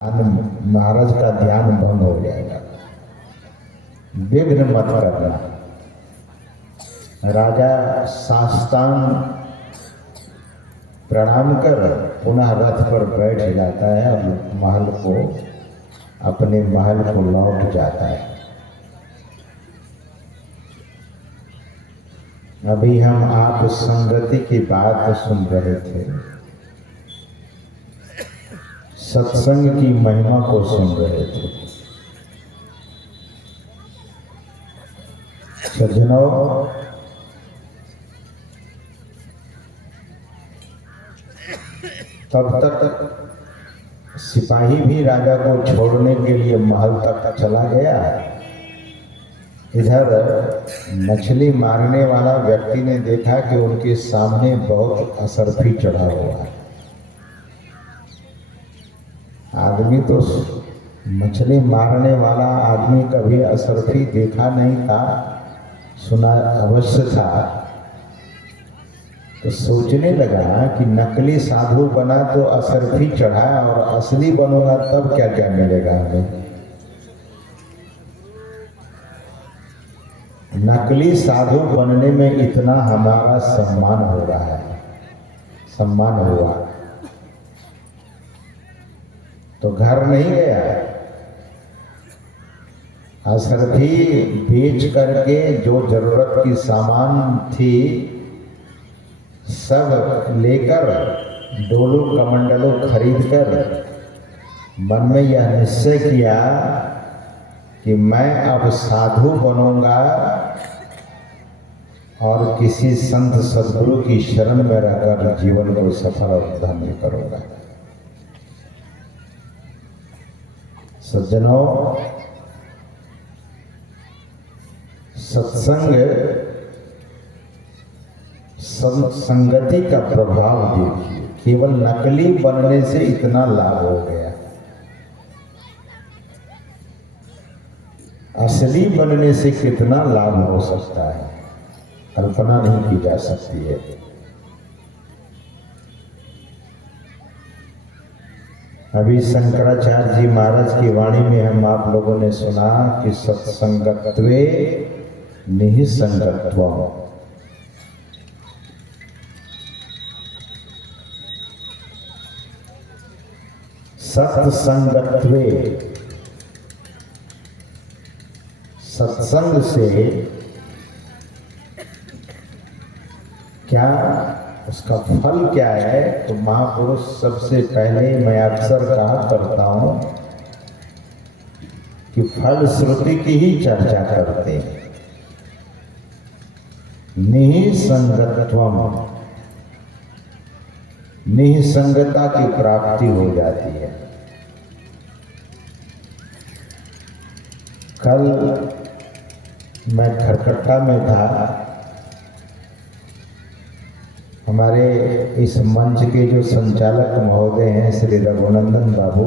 महाराज का ध्यान भंग हो जाएगा। विघ्न मत करना। राजा साष्टांग प्रणाम कर पुनः रथ पर बैठ जाता है और अपने महल को लौट जाता है। अभी हम आप संगति की बात सुन रहे थे, सत्संग की महिमा को सुन रहे थे। सज्जनों, तब तक सिपाही भी राजा को छोड़ने के लिए महल तक चला गया। इधर मछली मारने वाला व्यक्ति ने देखा कि उनके सामने बहुत असरफी चढ़ा हुआ है। आदमी तो मछली मारने वाला आदमी कभी असरफी देखा नहीं था, सुना अवश्य था। तो सोचने लगा कि नकली साधु बना तो असरफी चढ़ा और असली बनूंगा तब क्या क्या मिलेगा हमें। नकली साधु बनने में इतना हमारा सम्मान हो रहा है, सम्मान हुआ तो घर नहीं गया, असरफी बेच करके जो जरूरत की सामान थी सब लेकर डोलू कमंडलों खरीद कर मन में यह निश्चय किया कि मैं अब साधु बनूंगा और किसी संत सद्गुरु की शरण में रहकर जीवन को सफल और धन्य करूंगा। सज्जनों, सत्संग संगति का प्रभाव देखिए। केवल नकली बनने से इतना लाभ हो गया, असली बनने से कितना लाभ हो सकता है, कल्पना नहीं की जा सकती है। अभी शंकराचार्य जी महाराज की वाणी में हम आप लोगों ने सुना कि सत्संगत्वे निःसंगत्वम्। सत्संगत्वे, सत्संग से क्या उसका फल क्या है। तो महापुरुष सबसे पहले मैं अक्सर कहा करता हूं कि फल श्रुति की ही चर्चा करते हैं। निःसंगत्वम्, निःसंगता की प्राप्ति हो जाती है। कल मैं खरकट्टा में था। हमारे इस मंच के जो संचालक महोदय हैं श्री रघुनंदन बाबू,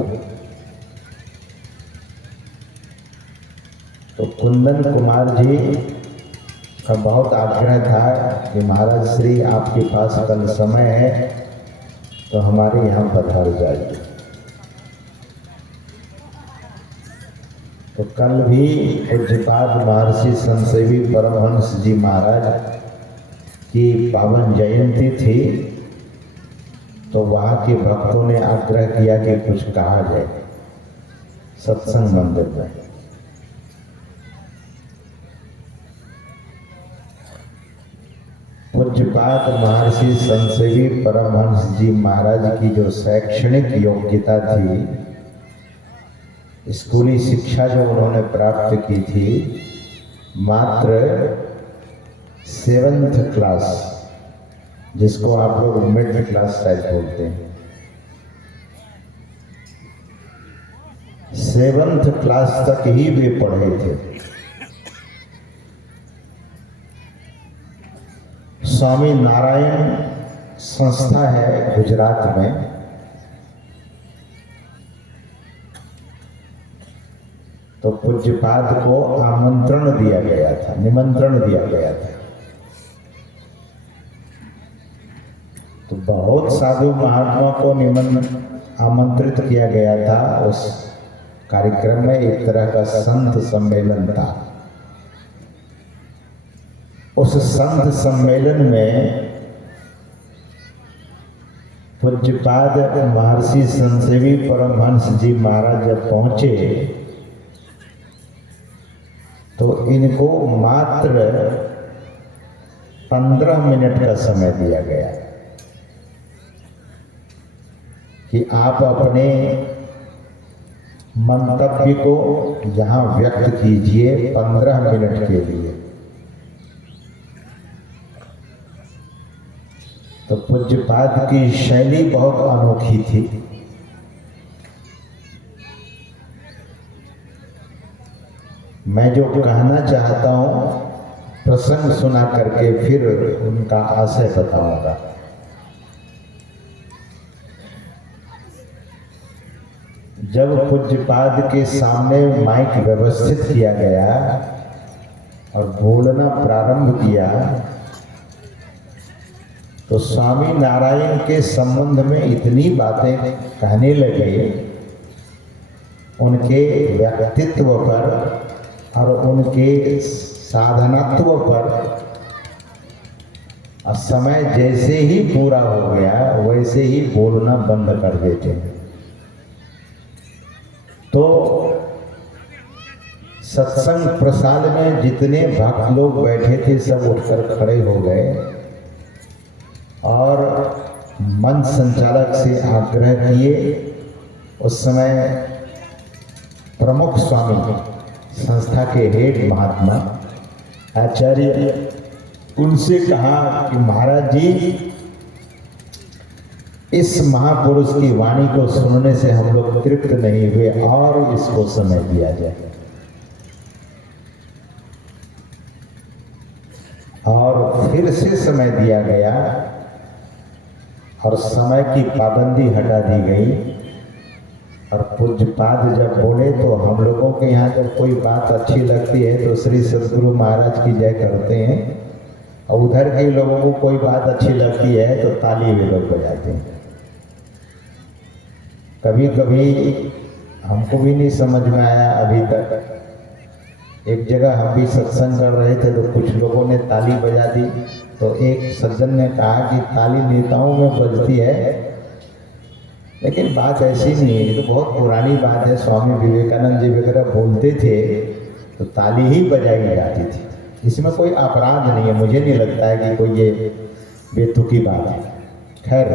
तो कुंदन कुमार जी का बहुत आग्रह था कि महाराज श्री आपके पास कल समय है तो हमारे यहाँ पधार जाइए। तो कल भी पूज्यपाद महर्षि संतसेवी परमहंस जी महाराज की पावन जयंती थी, तो वहाँ के भक्तों ने आग्रह किया कि कुछ कहा जाए सत्संग मंदिर में। पूज्यपाद महर्षि संतसेवी परमहंस जी महाराज की जो शैक्षणिक योग्यता थी, स्कूली शिक्षा जो उन्होंने प्राप्त की थी, मात्र 7th क्लास, जिसको आप लोग मिडिल क्लास शायद बोलते हैं, 7th क्लास तक ही वे पढ़े थे। स्वामी नारायण संस्था है गुजरात में, तो पूज्यपाद को आमंत्रण दिया गया था, निमंत्रण दिया गया था। तो बहुत साधु महात्मा को आमंत्रित किया गया था। उस कार्यक्रम में एक तरह का संत सम्मेलन था। उस संत सम्मेलन में पूज्यपाद महर्षि संतसेवी परमहंस जी महाराज जब पहुंचे तो इनको मात्र 15 मिनट का समय दिया गया कि आप अपने मंतव्य को यहाँ व्यक्त कीजिए 15 मिनट के लिए। तो पूज्यपाद की शैली बहुत अनोखी थी। मैं जो कहना चाहता हूँ प्रसंग सुना करके फिर उनका आशय बताऊंगा। जब पूज्यपाद के सामने माइक व्यवस्थित किया गया और बोलना प्रारंभ किया तो स्वामी नारायण के संबंध में इतनी बातें कहने लगे, उनके व्यक्तित्व पर और उनके साधनात्व पर। और समय जैसे ही पूरा हो गया वैसे ही बोलना बंद कर देते। तो सत्संग प्रसाद में जितने भक्त लोग बैठे थे सब उठकर खड़े हो गए और मंच संचालक से आग्रह किए। उस समय प्रमुख स्वामी संस्था के हेड महात्मा आचार्य उनसे कहा कि महाराज जी, इस महापुरुष की वाणी को सुनने से हम लोग तृप्त नहीं हुए और इसको समय दिया जाए। और फिर से समय दिया गया और समय की पाबंदी हटा दी गई। और पूज्यपाद जब बोले तो हम लोगों के यहाँ जब कोई बात अच्छी लगती है तो श्री सद्गुरु महाराज की जय करते हैं, और उधर के लोगों को कोई बात अच्छी लगती है तो ताली वे लोग बजाते हैं। कभी कभी हमको भी नहीं समझ में आया अभी तक। एक जगह हम भी सत्संग कर रहे थे तो कुछ लोगों ने ताली बजा दी, तो एक सज्जन ने कहा कि ताली नेताओं में बजती है, लेकिन बात ऐसी नहीं है, ये तो बहुत पुरानी बात है। स्वामी विवेकानंद जी वगैरह बोलते थे तो ताली ही बजाई जाती थी, इसमें कोई अपराध नहीं है। मुझे नहीं लगता है कि कोई ये बेतुकी बात है। खैर,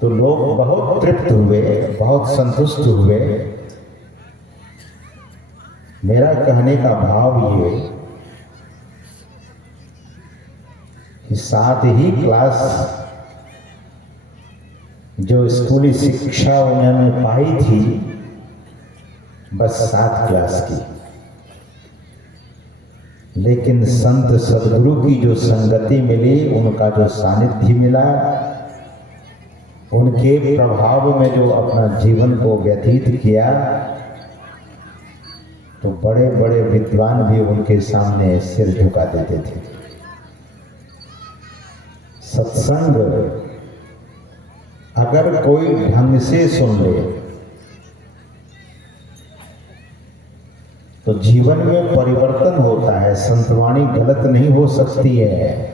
तो लोग बहुत तृप्त हुए, बहुत संतुष्ट हुए। मेरा कहने का भाव ये कि साथ ही क्लास जो स्कूली शिक्षा उन्होंने पाई थी बस 7 क्लास की, लेकिन संत सद्गुरु की जो संगति मिली, उनका जो सानिध्य मिला, उनके प्रभाव में जो अपना जीवन को व्यतीत किया, तो बड़े बड़े विद्वान भी उनके सामने सिर झुका देते थे। सत्संग अगर कोई ढंग से सुन ले तो जीवन में परिवर्तन होता है। संतवाणी गलत नहीं हो सकती है।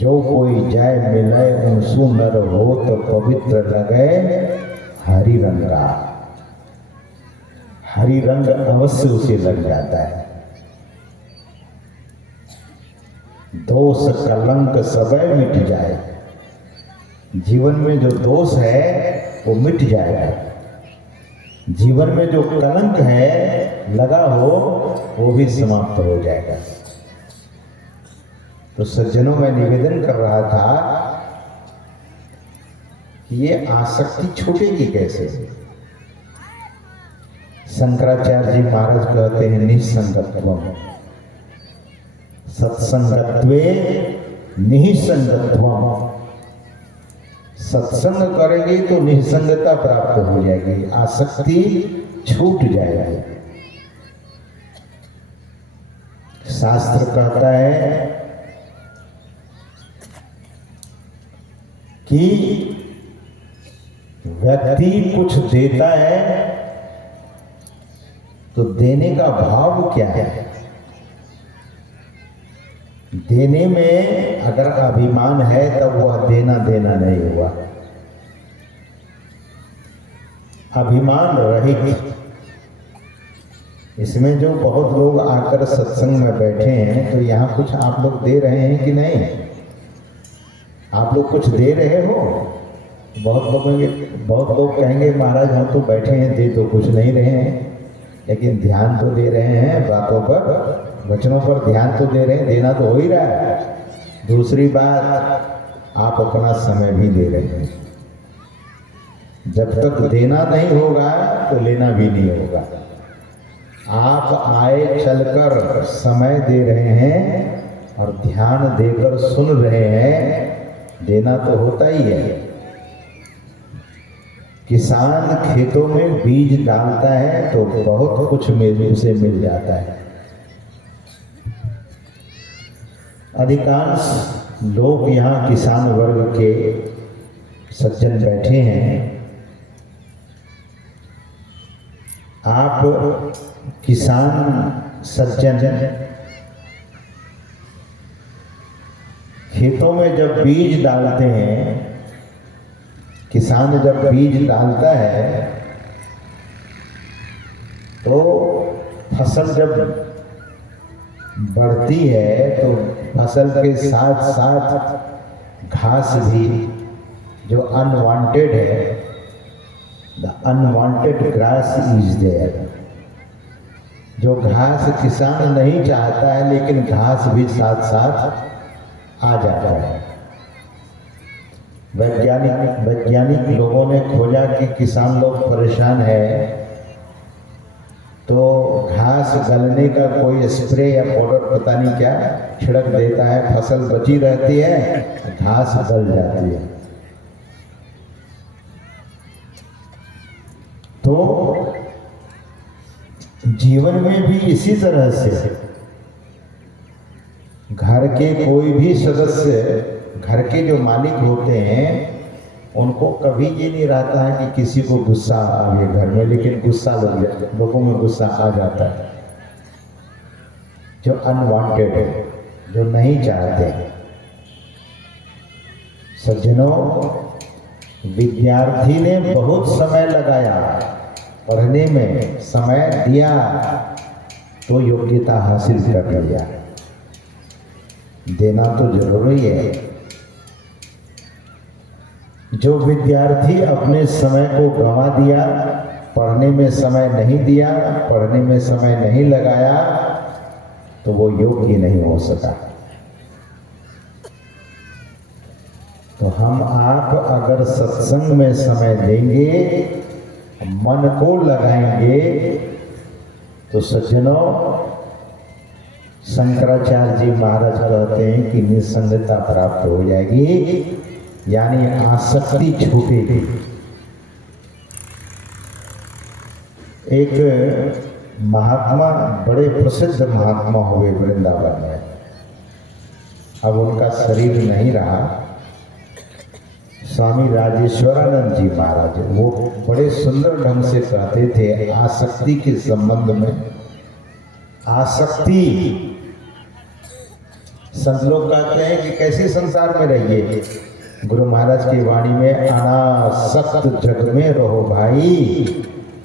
जो कोई जाय मिलय उनसु नर हो तो पवित्र लगे हरि रंगा। हरि रंग अवश्य उसे लग जाता है। दोष कलंक सबय मिट जाए। जीवन में जो दोष है वो मिट जाएगा। जीवन में जो कलंक है लगा हो वो भी समाप्त हो जाएगा। तो सज्जनों में निवेदन कर रहा था कि ये आसक्ति छूटेगी कैसे। शंकराचार्य जी महाराज कहते हैं निसंगत्वम, सत्संगत्वे निसंगत्वम। सत्संग करेंगे तो निसंगता प्राप्त हो जाएगी, आसक्ति छूट जाएगी। शास्त्र कहता है कि व्यक्ति कुछ देता है तो देने का भाव क्या है? देने में अगर अभिमान है तब वह देना देना नहीं हुआ। अभिमान रहित। इसमें जो बहुत लोग आकर सत्संग में बैठे हैं, तो यहाँ कुछ आप लोग दे रहे हैं कि नहीं? आप लोग कुछ दे रहे हो? बहुत लोग कहेंगे महाराज हम तो बैठे हैं, दे तो कुछ नहीं रहे हैं, लेकिन ध्यान तो दे रहे हैं, बातों पर वचनों पर ध्यान तो दे रहे हैं, देना तो हो ही रहा है। दूसरी बात, आप अपना समय भी दे रहे हैं। जब तक देना नहीं होगा तो लेना भी नहीं होगा। आप आए चलकर समय दे रहे हैं और ध्यान देकर सुन रहे हैं, देना तो होता ही है। किसान खेतों में बीज डालता है तो बहुत कुछ उसे मिल जाता है। अधिकांश लोग यहाँ किसान वर्ग के सज्जन बैठे हैं। आप किसान सज्जन खेतों में जब बीज डालते हैं, किसान जब बीज डालता है तो फसल जब बढ़ती है तो फसल के साथ साथ घास भी जो अनवांटेड है, the unwanted grass is there. जो घास किसान नहीं चाहता है, लेकिन घास भी साथ साथ आ जाता है। वैज्ञानिक लोगों ने खोजा कि किसान लोग परेशान है तो घास गलने का कोई स्प्रे या पाउडर पता नहीं क्या छिड़क देता है, फसल बची रहती है, घास गल जाती है। तो जीवन में भी इसी तरह से घर के कोई भी सदस्य, घर के जो मालिक होते हैं, उनको कभी ये नहीं रहता है कि किसी को गुस्सा आ गया घर में, लेकिन गुस्सा लोगों में गुस्सा आ जाता है जो अनवांटेड है, जो नहीं चाहते। सज्जनों, विद्यार्थी ने बहुत समय लगाया, पढ़ने में समय दिया तो योग्यता हासिल कर लिया। देना तो जरूरी है। जो विद्यार्थी अपने समय को गंवा दिया, पढ़ने में समय नहीं दिया, पढ़ने में समय नहीं लगाया, तो वो योग्य नहीं हो सका। तो हम आप अगर सत्संग में समय देंगे, मन को लगाएंगे, तो सज्जनों, शंकराचार्य जी महाराज कहते हैं कि निसंगता प्राप्त हो जाएगी, यानी आसक्ति छूटेगी। एक महात्मा, बड़े प्रसिद्ध महात्मा हुए वृंदावन में, अब उनका शरीर नहीं रहा। स्वामी राजेश्वरानंद जी महाराज, वो बड़े सुंदर ढंग से कहते थे आसक्ति के संबंध में। आसक्ति, संत लोग कहते हैं कि कैसे संसार में रहिए। गुरु महाराज की वाणी में, अनासक्त जग में रहो भाई,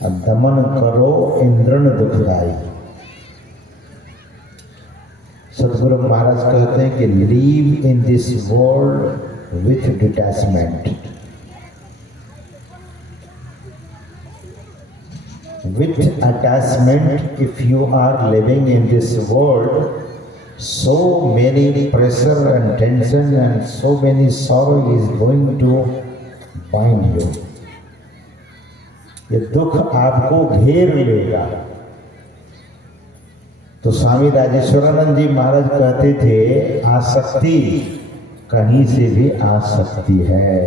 दमन करो इंद्रण दुखदाई। सतगुरु महाराज कहते हैं कि leave in this world with detachment. With attachment, if you are living in this world, so many pressure and tension and so many sorrow is going to bind you. ये दुख आपको घेर लेगा। तो स्वामी राजेश्वरानंद जी महाराज कहते थे, आसक्ति कहीं से भी आ सकती है,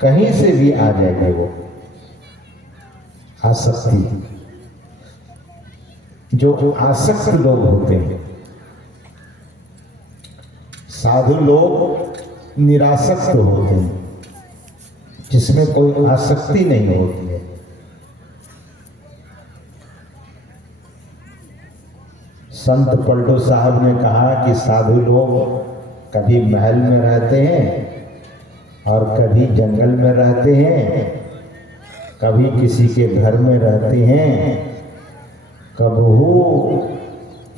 कहीं से भी आ जाएगी वो आसक्ति। जो आसक्त लोग होते हैं, साधु लोग निरासक्त होते हैं। जिसमें कोई आसक्ति नहीं होती है। संत पलटू साहब ने कहा कि साधु लोग कभी महल में रहते हैं और कभी जंगल में रहते हैं, कभी किसी के घर में रहते हैं, कबहू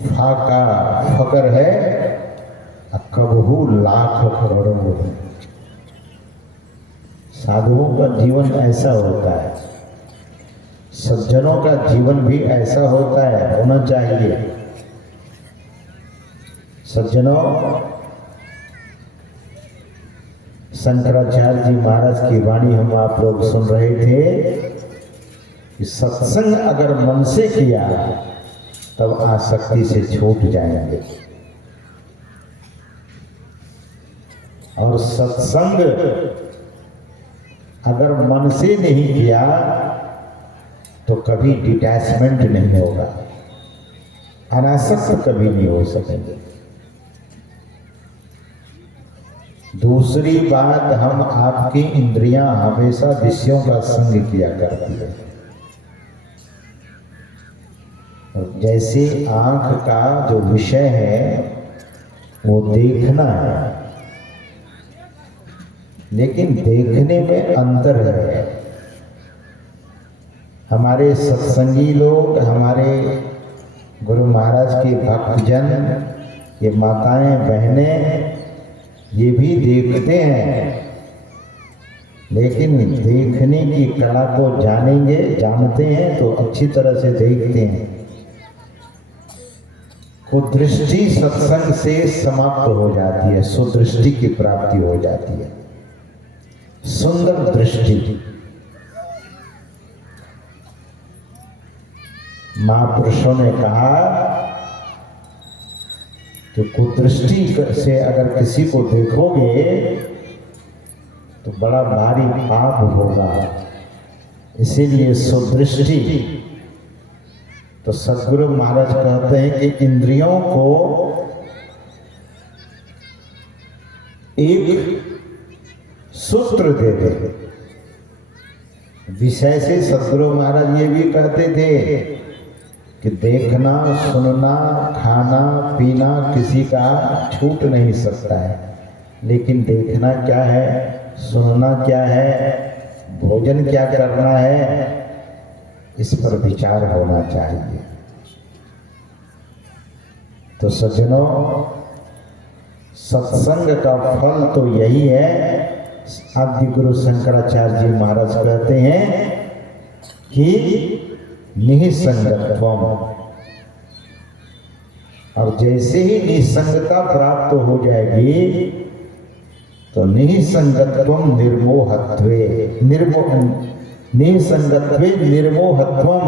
फाका फकर है और कबहू लाख करोड़ों है। साधुओं का जीवन ऐसा होता है, सज्जनों का जीवन भी ऐसा होता है, होना चाहिए। सज्जनों, शंकराचार्य जी महाराज की वाणी हम आप लोग सुन रहे थे कि सत्संग अगर मन से किया तब आसक्ति से छूट जाएंगे, और सत्संग अगर मन से नहीं किया तो कभी डिटैचमेंट नहीं होगा, अनासक्त कभी नहीं हो सकेंगे। दूसरी बात, हम आपकी इंद्रियां हमेशा विषयों का संग किया करती है। जैसे आंख का जो विषय है वो देखना है, लेकिन देखने में अंतर है। हमारे सत्संगी लोग, हमारे गुरु महाराज के भक्तजन, ये माताएं बहनें, ये भी देखते हैं, लेकिन देखने की कला को जानते हैं तो अच्छी तरह से देखते हैं। कुदृष्टि सत्संग से समाप्त हो जाती है, सुदृष्टि की प्राप्ति हो जाती है, सुंदर दृष्टि। महापुरुषों ने कहा कि कुदृष्टि से अगर किसी को देखोगे तो बड़ा भारी पाप होगा, इसीलिए सुदृष्टि। तो सद्गुरु महाराज कहते हैं कि इंद्रियों को एक सूत्र दे दे। विषय से सद्गुरु महाराज ये भी कहते थे कि देखना, सुनना, खाना, पीना किसी का छूट नहीं सकता है, लेकिन देखना क्या है, सुनना क्या है, भोजन क्या करना है, इस पर विचार होना चाहिए। तो सज्जनों, सत्संग का फल तो यही है। आदि गुरु शंकराचार्य जी महाराज कहते हैं कि निसंगत्वम, और जैसे ही निसंगता प्राप्त हो जाएगी तो निसंगत्वम निर्मोहत्वे, निसंगत्वे निर्मोहत्वम,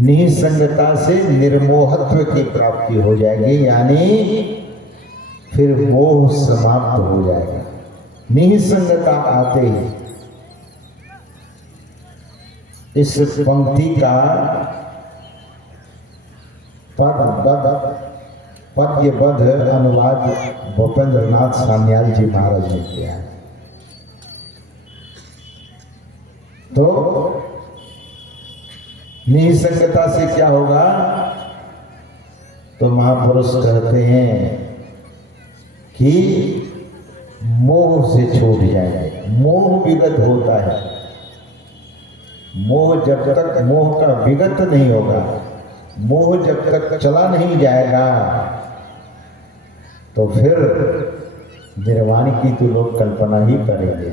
निसंगता से निर्मोहत्व की प्राप्ति हो जाएगी, यानी फिर मोह समाप्त हो जाएगा। निसंगता आते ही इस पंक्ति का पद्यबद्ध अनुवाद भूपेंद्र नाथ सान्याल जी महाराज ने किया है। तो निसंगता से क्या होगा, तो महापुरुष कहते हैं कि मोह से छूट जाएगा। मोह विगत होता है, मोह जब तक, मोह का विगत नहीं होगा, मोह जब तक चला नहीं जाएगा तो फिर निर्वाण की तो लोग कल्पना ही करेंगे,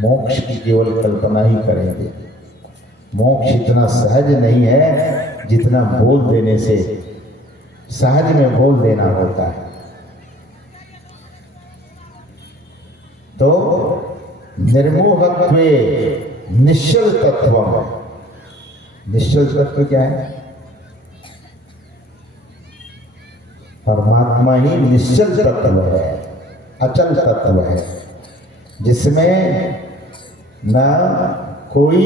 मोक्ष की केवल कल्पना ही करेंगे। मोक्ष इतना सहज नहीं है जितना बोल देने से, सहज में बोल देना होता है। तो निर्मोहत्वे निश्चल तत्व। निश्चल तत्व क्या है? परमात्मा ही निश्चल तत्व है, अचल तत्व है, जिसमें न कोई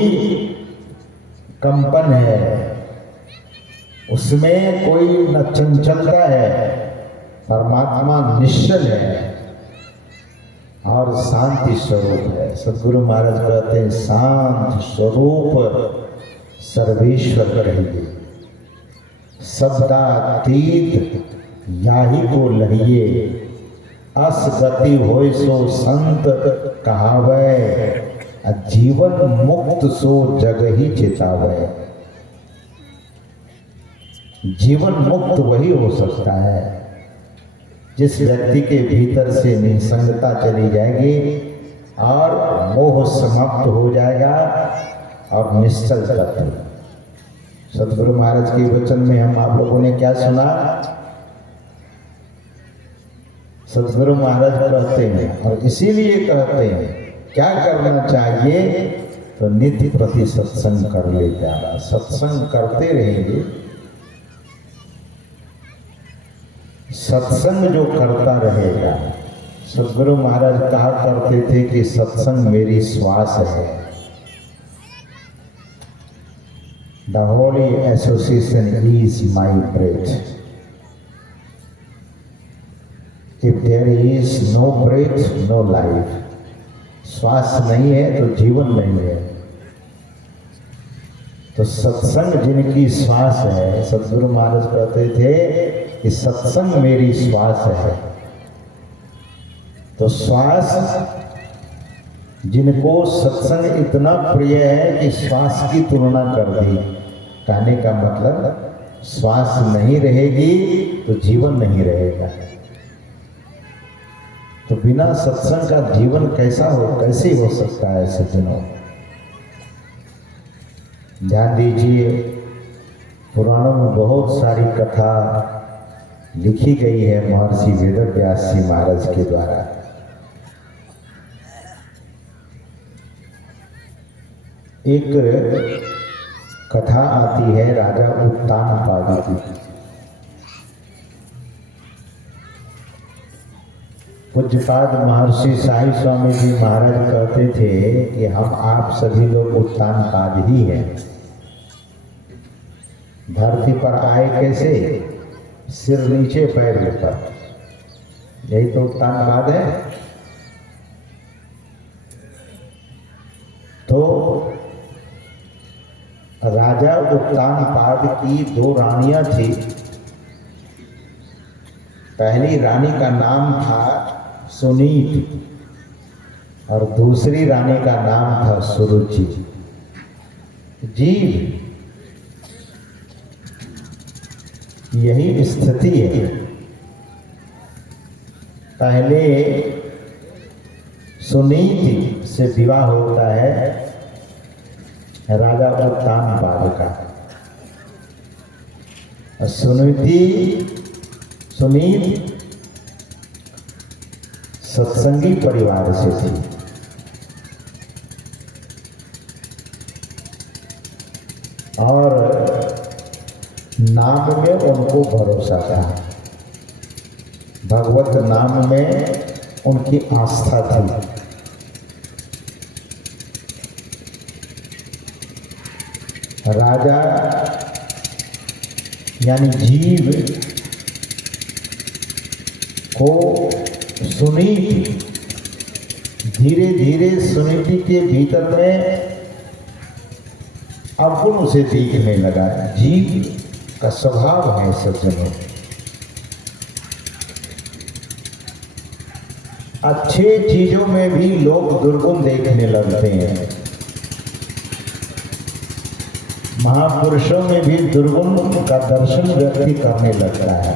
कंपन है, उसमें कोई न चंचलता है। परमात्मा निश्चल है और शांति स्वरूप है। सदगुरु महाराज कहते हैं शांत स्वरूप सर्वेश्वर कहिए, शब्दातीत याही को लहिए, अस गति होय सो संत कहावै, जीवन मुक्त सो जग ही चितावै। जीवन मुक्त वही हो सकता है जिस व्यक्ति के भीतर से निसंगता चली जाएगी और मोह समाप्त हो जाएगा और निश्चल तत्व। सदगुरु महाराज के वचन में हम आप लोगों ने क्या सुना? सदगुरु महाराज कहते हैं और इसीलिए कहते हैं क्या करना चाहिए, तो नित्य प्रति सत्संग कर ले जाना। सत्संग करते रहेंगे। सत्संग जो करता रहेगा, सदगुरु महाराज कहा करते थे कि सत्संग मेरी श्वास है। The holy association is my breath. If there is no breath no life. श्वास नहीं है तो जीवन नहीं है। तो सत्संग जिनकी श्वास है, सदगुरु महाराज कहते थे कि सत्संग मेरी श्वास है। तो श्वास जिनको सत्संग इतना प्रिय है कि श्वास की तुलना कर दी। कहने का मतलब श्वास नहीं रहेगी तो जीवन नहीं रहेगा। तो बिना सत्संग का जीवन कैसे हो सकता है सज्जनों? ध्यान दीजिए, पुराणों में बहुत सारी कथा लिखी गई है महर्षि वेदव्यास जी महाराज के द्वारा। एक कथा आती है राजा उत्तानपाद की। पूज्यपाद महर्षि साई स्वामी जी महाराज कहते थे कि हम आप सभी लोग उत्तानपाद ही हैं। धरती पर आए कैसे? सिर नीचे पैर ऊपर, यही तो उत्तानपाद है। तो राजा उत्तानपाद की दो रानियां थी। पहली रानी का नाम था सुनीति और दूसरी रानी का नाम था सुरुचि। जीव यही स्थिति है। पहले सुनीति से विवाह होता है राजा उत्तानपाद का। सुनीति सत्संगी परिवार से थी। और नाम में उनको भरोसा था, भगवत नाम में उनकी आस्था थी। राजा यानी जीव को सुनीति धीरे धीरे सुनीति के भीतर में अवगुण उसे दिखने लगा। जीव का स्वभाव है सज्जनों, अच्छे चीजों में भी लोग दुर्गुण देखने लगते हैं। महापुरुषों में भी दुर्गुण का दर्शन व्यक्ति करने लगता है।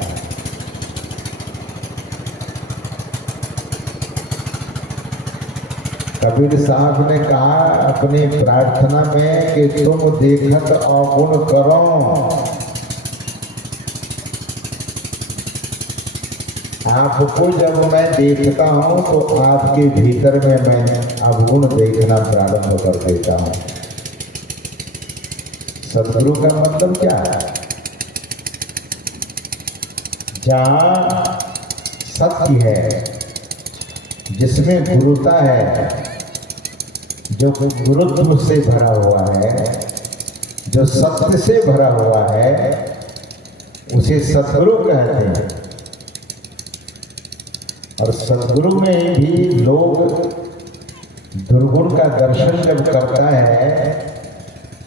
कबीर साहब ने कहा अपनी प्रार्थना में कि तुम देखत अवगुण करो। आपको जब मैं देखता हूं तो आपके भीतर में मैं अवगुण देखना प्रारंभ कर देता हूं। सदगुरु का मतलब क्या है? जहां सत्य है, जिसमें गुरुता है, जो गुरुत्व से भरा हुआ है, जो सत्य से भरा हुआ है, उसे सदगुरु कहते हैं। और सद्गुरु में भी लोग दुर्गुण का दर्शन जब करता है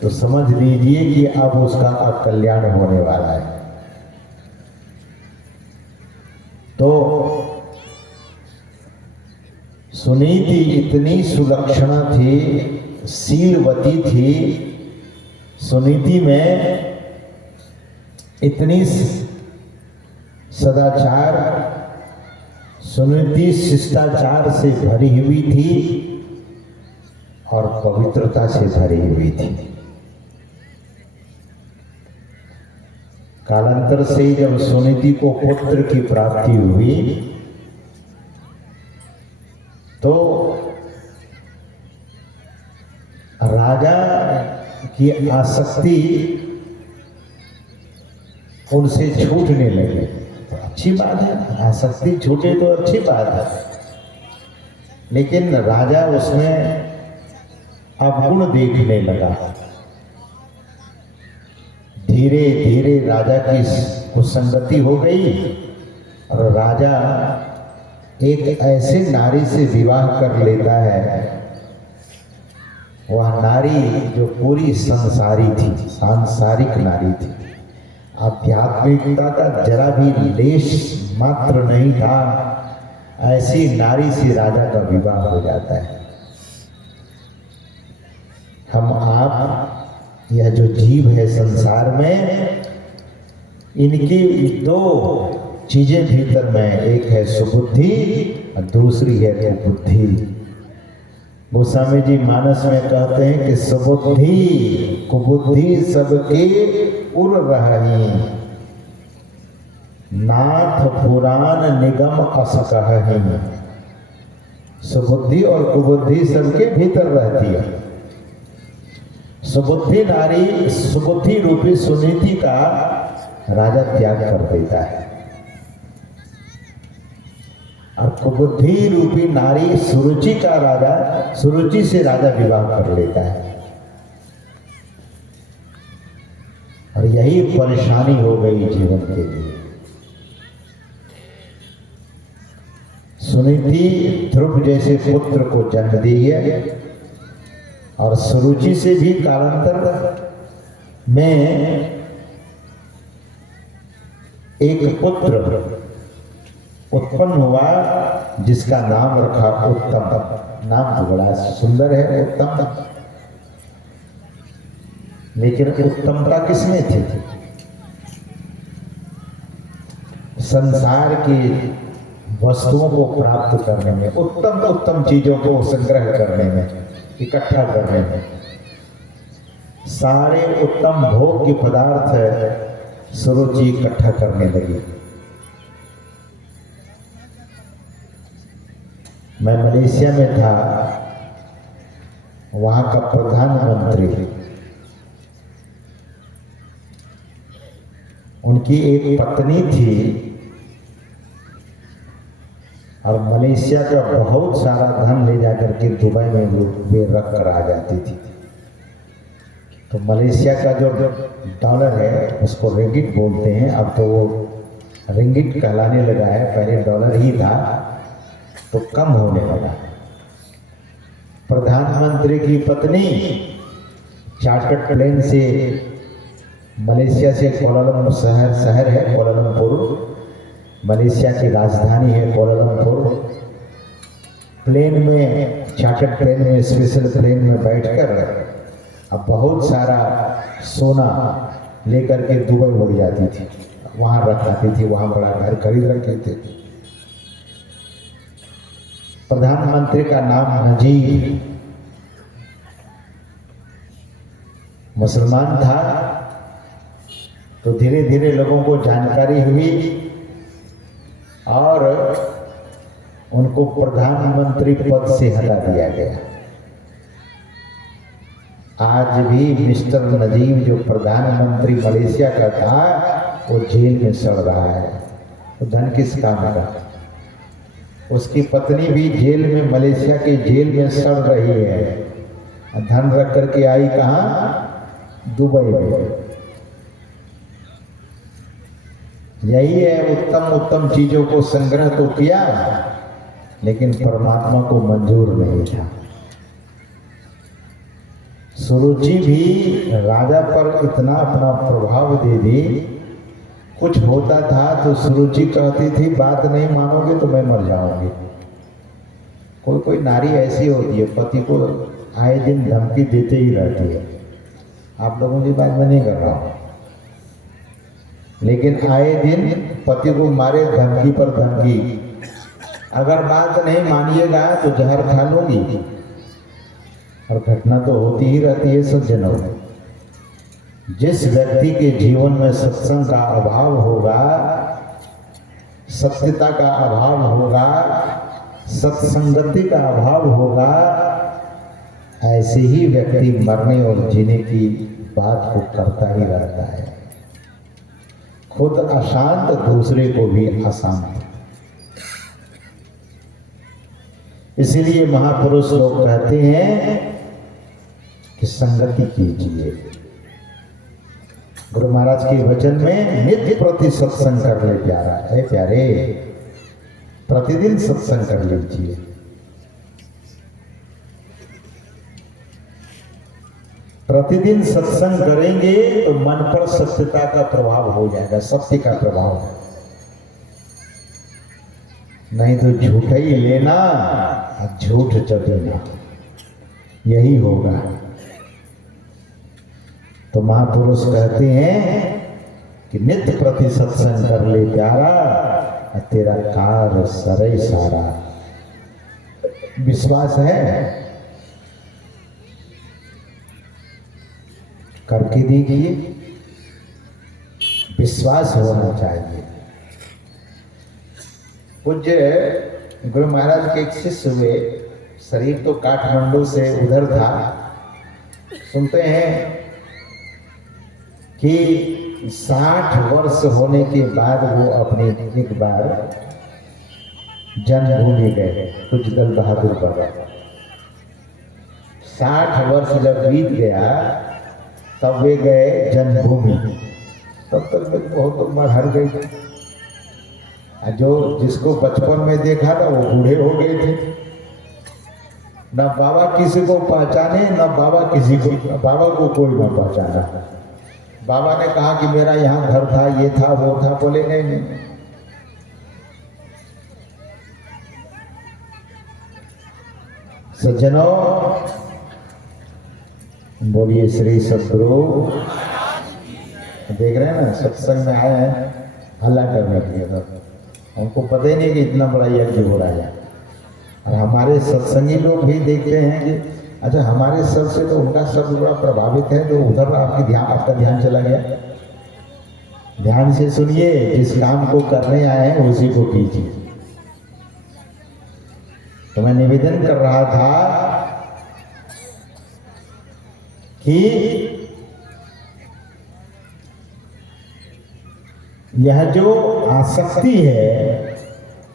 तो समझ लीजिए कि अब उसका अकल्याण होने वाला है। तो सुनीति इतनी सुलक्षणा थी, शीलवती थी, सुनीति में इतनी सदाचार, सुनीति शिष्टाचार से भरी हुई थी और पवित्रता से भरी हुई थी। कालांतर से जब सुनीति को पुत्र की प्राप्ति हुई तो राजा की आसक्ति उनसे छूटने लगी। तो अच्छी बात है, आसक्ति छूटे तो अच्छी बात है, लेकिन राजा उसमें अवगुण देखने लगा। धीरे धीरे राजा की कुसंगति हो गई और राजा एक ऐसे नारी से विवाह कर लेता है, वह नारी जो पूरी संसारी थी, सांसारिक नारी थी, आध्यात्मिकता का जरा भी लेश मात्र नहीं था। ऐसी नारी से राजा का विवाह हो जाता है। हम आप यह जो जीव है संसार में, इनकी दो चीजें भीतर में, एक है सुबुद्धि और दूसरी है कुबुद्धि। गोस्वामी जी मानस में कहते हैं कि सुबुद्धि कुबुद्धि सबके उर रही, नाथ पुराण निगम अस कहहि। सुबुद्धि और कुबुद्धि सबके भीतर रहती है। सुबुद्धि नारी, सुबुद्धि रूपी सुनीति का राजा त्याग कर देता है और कुबुद्धि रूपी नारी सुरुचि का राजा, सुरुचि से राजा विवाह कर लेता है। और यही परेशानी हो गई जीवन के लिए। सुनीति ध्रुव जैसे पुत्र को जन्म दी है और सुरुचि से भी कालांतर में एक पुत्र उत्पन्न हुआ जिसका नाम रखा उत्तम। नाम तो बड़ा सुंदर है, उत्तम, लेकिन उत्तमता किसमें थी? संसार की वस्तुओं को प्राप्त करने में, उत्तम उत्तम चीजों को संग्रह करने में, इकट्ठा करने में, सारे उत्तम भोग के पदार्थ सुरुचि इकट्ठा करने लगी। मैं मलेशिया में था, वहां का प्रधानमंत्री, उनकी एक पत्नी थी और मलेशिया का बहुत सारा धन ले जाकर के दुबई में वे रख कर आ जाती थी। तो मलेशिया का जो डॉलर है उसको रिंगिट बोलते हैं, अब तो वो रिंगिट कहलाने लगा है, पहले डॉलर ही था, तो कम होने लगा। प्रधानमंत्री की पत्नी चार्टर्ड प्लेन से मलेशिया से कोलालमपुर शहर है कोलालमपुर, मलेशिया की राजधानी है कोलालमपुर, प्लेन में, चार्टर्ड प्लेन में, स्पेशल प्लेन में बैठकर अब बहुत सारा सोना लेकर के दुबई उड़ जाती थी, वहाँ रख आती थी, वहाँ बड़ा घर खरीद रखे थे। प्रधानमंत्री का नाम नजीब, मुसलमान था। तो धीरे धीरे लोगों को जानकारी हुई और उनको प्रधानमंत्री पद से हटा दिया गया। आज भी मिस्टर नजीब जो प्रधानमंत्री मलेशिया का था, वो जेल में सड़ रहा है। तो धन किस काम का? उसकी पत्नी भी जेल में, मलेशिया के जेल में सड़ रही है। धन रख करके आई कहाँ? दुबई में। यही है, उत्तम उत्तम चीजों को संग्रह तो किया लेकिन परमात्मा को मंजूर नहीं था। सुरुचि भी राजा पर इतना अपना प्रभाव दे दी, कुछ होता था तो सुरुचि कहती थी बात नहीं मानोगे तो मैं मर जाऊंगी। कोई कोई नारी ऐसी होती है, पति को आए दिन धमकी देते ही रहती है। आप लोगों की बात मैं नहीं कर रहा हूं, लेकिन आए दिन पति को मारे धमकी पर धमकी, अगर बात नहीं मानिएगा तो जहर खा लूंगी। और घटना तो होती ही रहती है सज्जनों। जिस व्यक्ति के जीवन में सत्संग का अभाव होगा, सत्यता का अभाव होगा, सत्संगति का अभाव होगा, ऐसे ही व्यक्ति मरने और जीने की बात को करता ही रहता है। खुद अशांत, दूसरे को भी अशांत। इसीलिए महापुरुष लोग कहते हैं कि संगति कीजिए। गुरु महाराज के वचन में नित्य प्रति सत्संग कर ले प्यारा है, प्यारे प्रतिदिन सत्संग कर लीजिए। प्रतिदिन सत्संग करेंगे तो मन पर सत्यता का प्रभाव हो जाएगा, सत्य का प्रभाव। नहीं तो झूठ ही लेना और झूठ चलेना, यही होगा। तो महापुरुष कहते हैं कि नित्य प्रति सत्संग कर ले प्यारा, तेरा कार्य सरे सारा। विश्वास है? करके देखिए, विश्वास होना चाहिए। पूज्य गुरु महाराज के एक शिष्य हुए, शरीर तो काठमांडू से उधर था। सुनते हैं कि 60 वर्ष होने के बाद वो अपने एक बार जन्मभूमि गए, कुछ दल बहादुर बाबा। 60 वर्ष जब बीत गया तब वे गए जन्मभूमि। तब तक बहुत उम्र हर गई थी। जो जिसको बचपन में देखा था वो बूढ़े हो गए थे। न बाबा किसी को पहचाने, न बाबा किसी को, बाबा को कोई न पहचाना। बाबा ने कहा कि मेरा यहाँ घर था, ये था, वो था, बोले नहीं। सज्जनों, बोलिए श्री सद्गुरु। देख रहे हैं ना, सत्संग में आए हैं हल्ला करने के लिए। हमको पता ही नहीं कि इतना बड़ा यज्ञ हो रहा है। और हमारे सत्संगी लोग भी देखते हैं कि अच्छा, हमारे सब से तो उनका शब्द बड़ा प्रभावित है, तो उधर आपका ध्यान चला गया। ध्यान से सुनिए, जिस काम को करने आए हैं उसी को कीजिए। तो मैं निवेदन कर रहा था कि यह जो आसक्ति है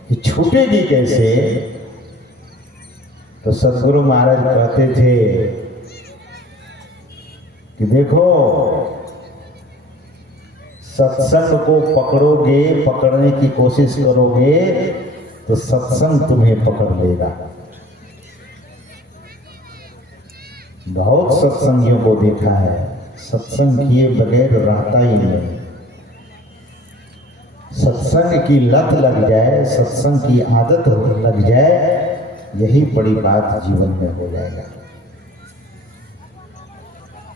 कि छूटेगी कैसे, तो सद्गुरु महाराज कहते थे कि देखो, सत्संग को पकड़ोगे, पकड़ने की कोशिश करोगे तो सत्संग तुम्हें पकड़ लेगा। बहुत सत्संगियों को देखा है, सत्संग किए बगैर रहता ही नहीं। सत्संग की लत लग जाए, सत्संग की आदत लग जाए, यही बड़ी बात जीवन में हो जाएगा।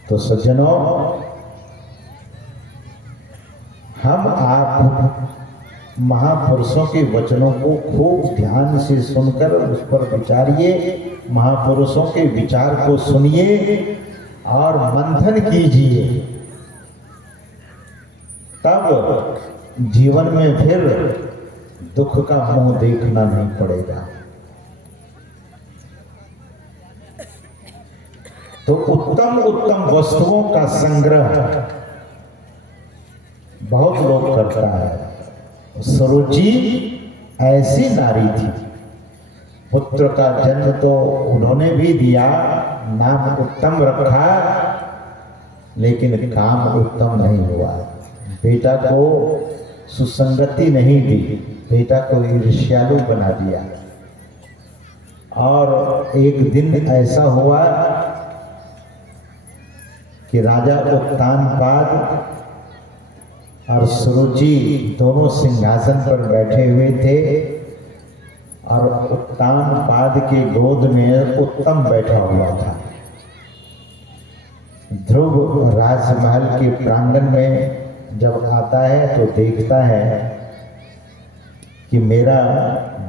तो सज्जनों, हम आप महापुरुषों के वचनों को खूब ध्यान से सुनकर उस पर विचारिए, महापुरुषों के विचार को सुनिए और मंथन कीजिए। तब जीवन में फिर दुख का मुंह देखना नहीं पड़ेगा। तो उत्तम उत्तम वस्तुओं का संग्रह बहुत लोग करता है। सुरुचि ऐसी नारी थी, पुत्र का जन्म तो उन्होंने भी दिया, नाम उत्तम रखा, लेकिन काम उत्तम नहीं हुआ। बेटा को सुसंगति नहीं दी, बेटा को ईर्ष्यालु बना दिया। और एक दिन ऐसा हुआ कि राजा उत्तानपाद और सुरुचि दोनों सिंहासन पर बैठे हुए थे और उत्तानपाद के गोद में उत्तम बैठा हुआ था। ध्रुव राजमहल के प्रांगण में जब आता है तो देखता है कि मेरा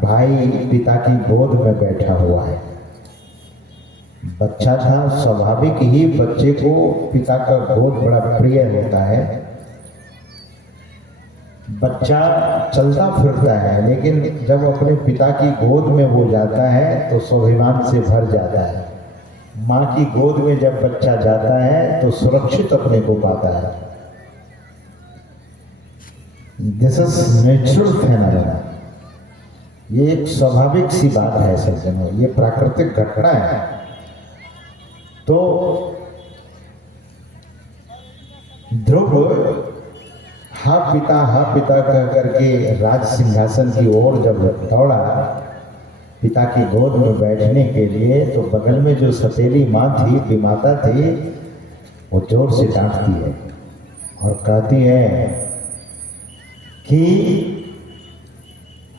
भाई पिता की गोद में बैठा हुआ है। बच्चा था, स्वाभाविक ही बच्चे को पिता का गोद बड़ा प्रिय होता है। बच्चा चलता फिरता है, लेकिन जब अपने पिता की गोद में वो जाता है तो स्वाभिमान से भर जाता है। माँ की गोद में जब बच्चा जाता है तो सुरक्षित अपने को पाता है। This is natural phenomena. ये एक स्वाभाविक सी बात है सज्जनों, ये प्राकृतिक घटना है। तो ध्रुव हा पिता कह करके राज सिंहासन की ओर जब दौड़ा पिता की गोद में बैठने के लिए, तो बगल में जो सतीली माँ थी, विमाता थी, वो जोर से डांटती है और कहती है कि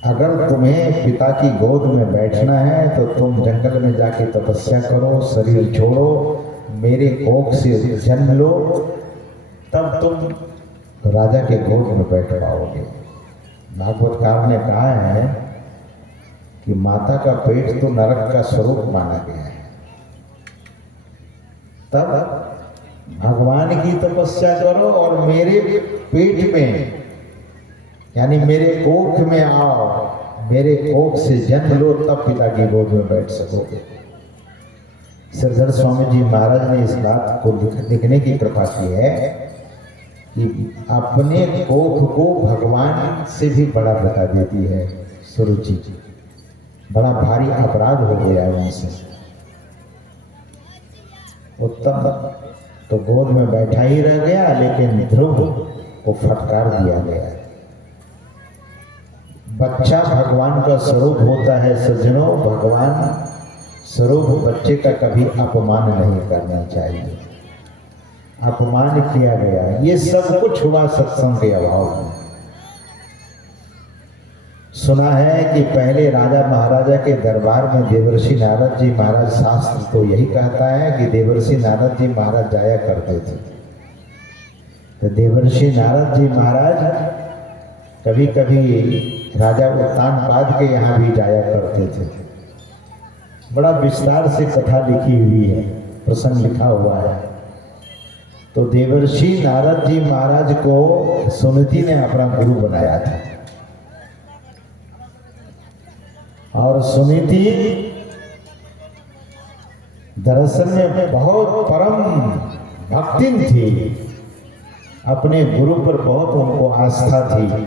अगर तुम्हें पिता की गोद में बैठना है तो तुम जंगल में जाके तपस्या करो, शरीर छोड़ो, मेरे कोख से जन्म लो, तब तुम राजा के गोद में बैठ पाओगे। भागवतकार ने कहा है कि माता का पेट तो नरक का स्वरूप माना गया है। तब भगवान की तपस्या करो और मेरे पेट में यानी मेरे कोख में आओ, मेरे कोख से जन्म लो, तब पिता की गोद में बैठ सकोगे। श्रीधर स्वामी जी महाराज ने इस बात को लिखने की कृपा की है कि अपने कोख को भगवान से भी बड़ा बता देती है सुरुचि। बड़ा भारी अपराध हो गया उनसे। उत्तम तो गोद में बैठा ही रह गया, लेकिन ध्रुव को फटकार दिया गया। बच्चा भगवान का स्वरूप होता है सज्जनों। भगवान स्वरूप बच्चे का कभी अपमान नहीं करना चाहिए। अपमान किया गया, ये सब कुछ हुआ सत्संग के अभाव में। सुना है कि पहले राजा महाराजा के दरबार में देवर्षि नारद जी महाराज, शास्त्र तो यही कहता है कि देवर्षि नारद जी महाराज जाया करते थे। तो देवर्षि नारद जी महाराज कभी कभी राजा उत्तानपाद के यहाँ भी जाया करते थे। बड़ा विस्तार से कथा लिखी हुई है, प्रसंग लिखा हुआ है। तो देवर्षि नारद जी महाराज को सुनीति ने अपना गुरु बनाया था और सुनीति दरअसल में बहुत परम भक्तिन थी। अपने गुरु पर बहुत उनको आस्था थी।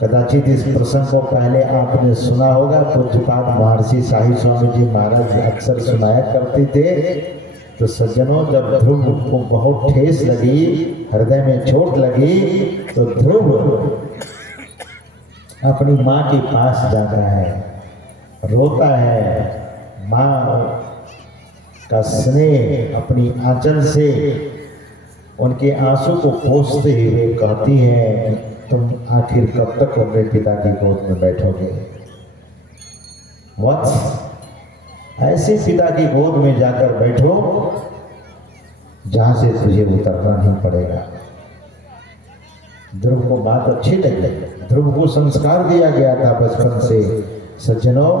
कदाचित इस प्रसंग को पहले आपने सुना होगा। पूज्यपाद महर्षि शाही स्वामी जी महाराज अक्सर सुनाया करते थे। तो सज्जनों, जब ध्रुव को बहुत ठेस लगी, हृदय में चोट लगी, तो ध्रुव अपनी माँ के पास जाता है, रोता है। माँ का स्नेह अपनी आंचल से उनके आंसू को पोंछते हुए कहती है, तुम आखिर कब तक अपने पिता की गोद में बैठोगे? वत्स, ऐसे पिता की गोद में जाकर बैठो जहां से तुझे उतरना नहीं पड़ेगा। ध्रुव को बात अच्छी लगी। ध्रुव को संस्कार दिया गया था बचपन से। सज्जनों,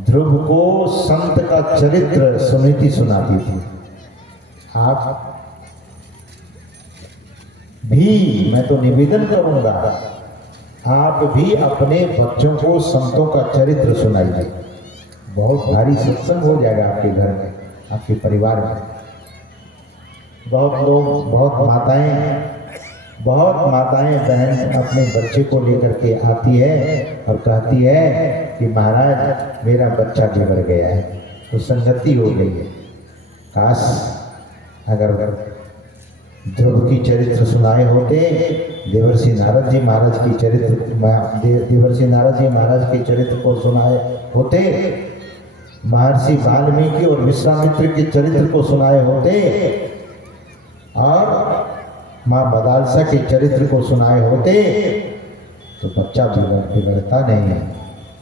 ध्रुव को संत का चरित्र सुनीति सुनाती थी। आप भी, मैं तो निवेदन करूंगा, आप भी अपने बच्चों को संतों का चरित्र सुनाइए। बहुत भारी सत्संग हो जाएगा आपके घर में, आपके परिवार में। बहुत लोग, बहुत माताएं बहन अपने बच्चे को लेकर के आती है और कहती है कि महाराज मेरा बच्चा बिगड़ गया है, तो संगति हो गई है। काश अगर ध्रुव की चरित्र सुनाए होते, देवर्षि नारद जी महाराज की चरित्र देवर्षि नारद जी महाराज के चरित्र को सुनाए होते, महर्षि वाल्मीकि और विश्वामित्र के चरित्र को सुनाए होते, और माँ बदालसा के चरित्र को सुनाए होते, तो बच्चा बिगड़ता नहीं है।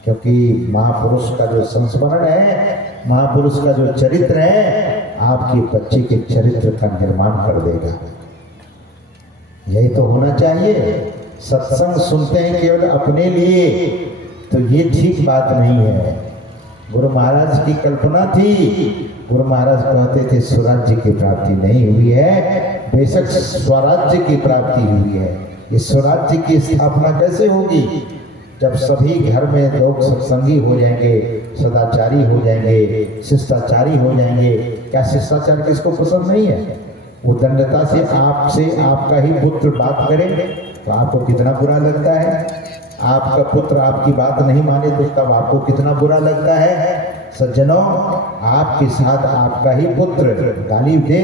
क्योंकि महापुरुष का जो संस्मरण है, महापुरुष का जो चरित्र है, आपके बच्चे के चरित्र का निर्माण कर देगा। यही तो होना चाहिए। सत्संग सुनते हैं केवल अपने लिए, तो ये ठीक बात नहीं है। गुरु महाराज की कल्पना थी, गुरु महाराज कहते थे स्वराज्य की प्राप्ति नहीं हुई है, बेशक स्वराज्य की प्राप्ति हुई है। ये स्वराज्य की स्थापना कैसे होगी? जब सभी घर में लोग सत्संगी हो जाएंगे, सदाचारी हो जाएंगे, शिष्टाचारी हो जाएंगे। क्या शिष्टाचार किसको पसंद नहीं है? वो दंडता से आपसे आपका ही पुत्र बात करे तो आपको कितना बुरा लगता है। आपका पुत्र आपकी बात नहीं माने तो तब आपको कितना बुरा लगता है। सज्जनों, आपके साथ आपका ही पुत्र गाली दे,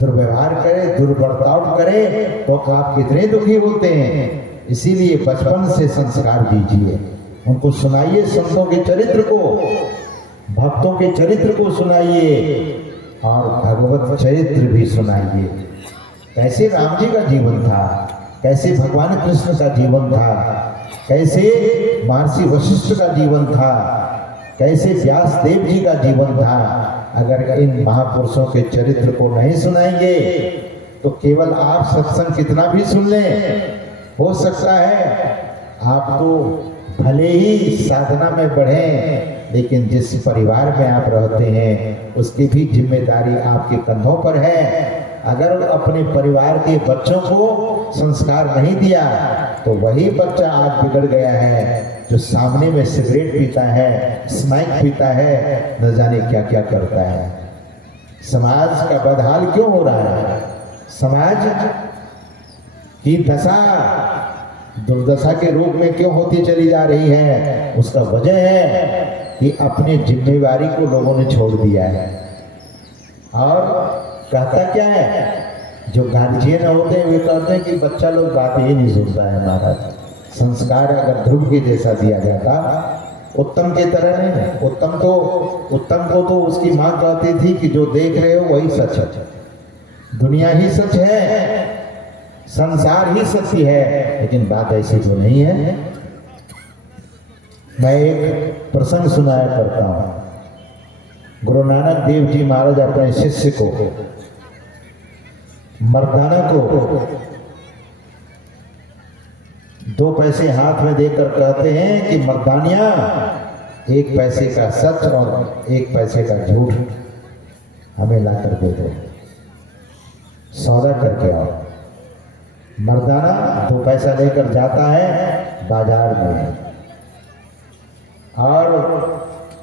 दुर्व्यवहार करे, दुर्बर्ताव करे तो आप कितने दुखी होते हैं। इसीलिए बचपन से संस्कार दीजिए, उनको सुनाइए संतों के चरित्र को, भक्तों के चरित्र को सुनाइए और भगवत चरित्र भी सुनाइए। कैसे राम जी का जीवन था, कैसे भगवान कृष्ण का जीवन था, कैसे महर्षि वशिष्ठ का जीवन था, कैसे व्यास देव जी का जीवन था। अगर इन महापुरुषों के चरित्र को नहीं सुनाएंगे तो केवल आप सत्संग कितना भी सुन लें, हो सकता है आप तो भले ही साधना में बढ़ें, लेकिन जिस परिवार में आप रहते हैं उसकी भी जिम्मेदारी आपके कंधों पर है। अगर अपने परिवार के बच्चों को संस्कार नहीं दिया तो वही बच्चा आज बिगड़ गया है, जो सामने में सिगरेट पीता है, स्मैक पीता है, न जाने क्या क्या करता है। समाज का बदहाल क्यों हो रहा है? समाज की दशा दुर्दशा के रूप में क्यों होती चली जा रही है? उसका वजह है कि अपनी जिम्मेवारी को लोगों ने छोड़ दिया है। और कहता क्या है, जो गार्जियन होते हैं वे कहते हैं कि बच्चा लोग बात ही नहीं सुनता है। महाराज, संस्कार अगर ध्रुव के जैसा दिया जाता, उत्तम के तरह नहीं, उत्तम को तो उसकी माँ कहती थी कि जो देख रहे हो वही सच है, दुनिया ही सच है, संसार ही सत्य है। लेकिन बात ऐसी तो नहीं है। मैं एक प्रसंग सुनाया करता हूं। गुरु नानक देव जी महाराज अपने शिष्य को, मर्दाना को 2 पैसे हाथ में देकर कहते हैं कि मर्दानिया, 1 पैसे का सच और 1 पैसे का झूठ हमें लाकर दे दो, सौदा करके आओ। मर्दाना 2 पैसा लेकर जाता है बाजार में और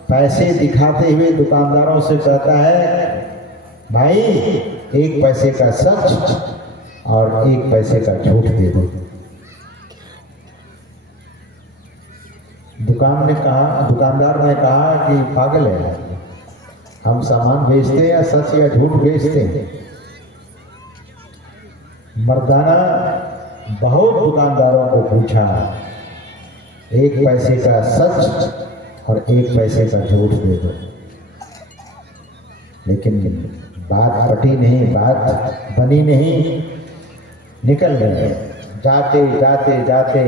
पैसे दिखाते हुए दुकानदारों से कहता है, भाई 1 पैसे का सच और 1 पैसे का झूठ दे दो। दुकानदार ने कहा कि पागल है, हम सामान बेचते हैं या सच या झूठ बेचते हैं। मर्दाना बहुत दुकानदारों को पूछा, 1 पैसे का सच और 1 पैसे का झूठ दे दो, लेकिन बात पटी नहीं, बात बनी नहीं, निकल गए। जाते जाते जाते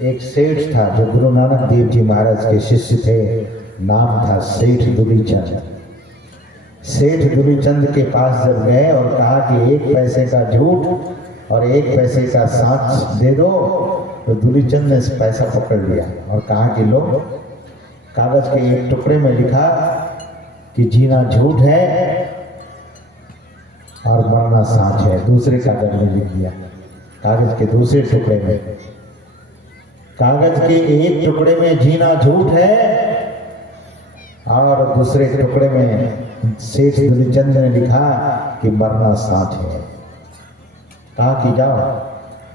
एक सेठ था जो गुरु नानक देव जी महाराज के शिष्य थे, नाम था सेठ दुलीचंद। सेठ दुलीचंद के पास जब गए और कहा कि 1 पैसे का झूठ और 1 पैसे का सच दे दो, तो दुलीचंद ने पैसा पकड़ लिया और कहा कि लो, कागज के एक टुकड़े में लिखा कि जीना झूठ है और मरना सच है। दूसरे कागज में लिख दिया, कागज के दूसरे टुकड़े में, कागज के एक टुकड़े में जीना झूठ है और दूसरे टुकड़े में सेठ दुलीचंद ने लिखा कि मरना सच है। कहा कि जाओ,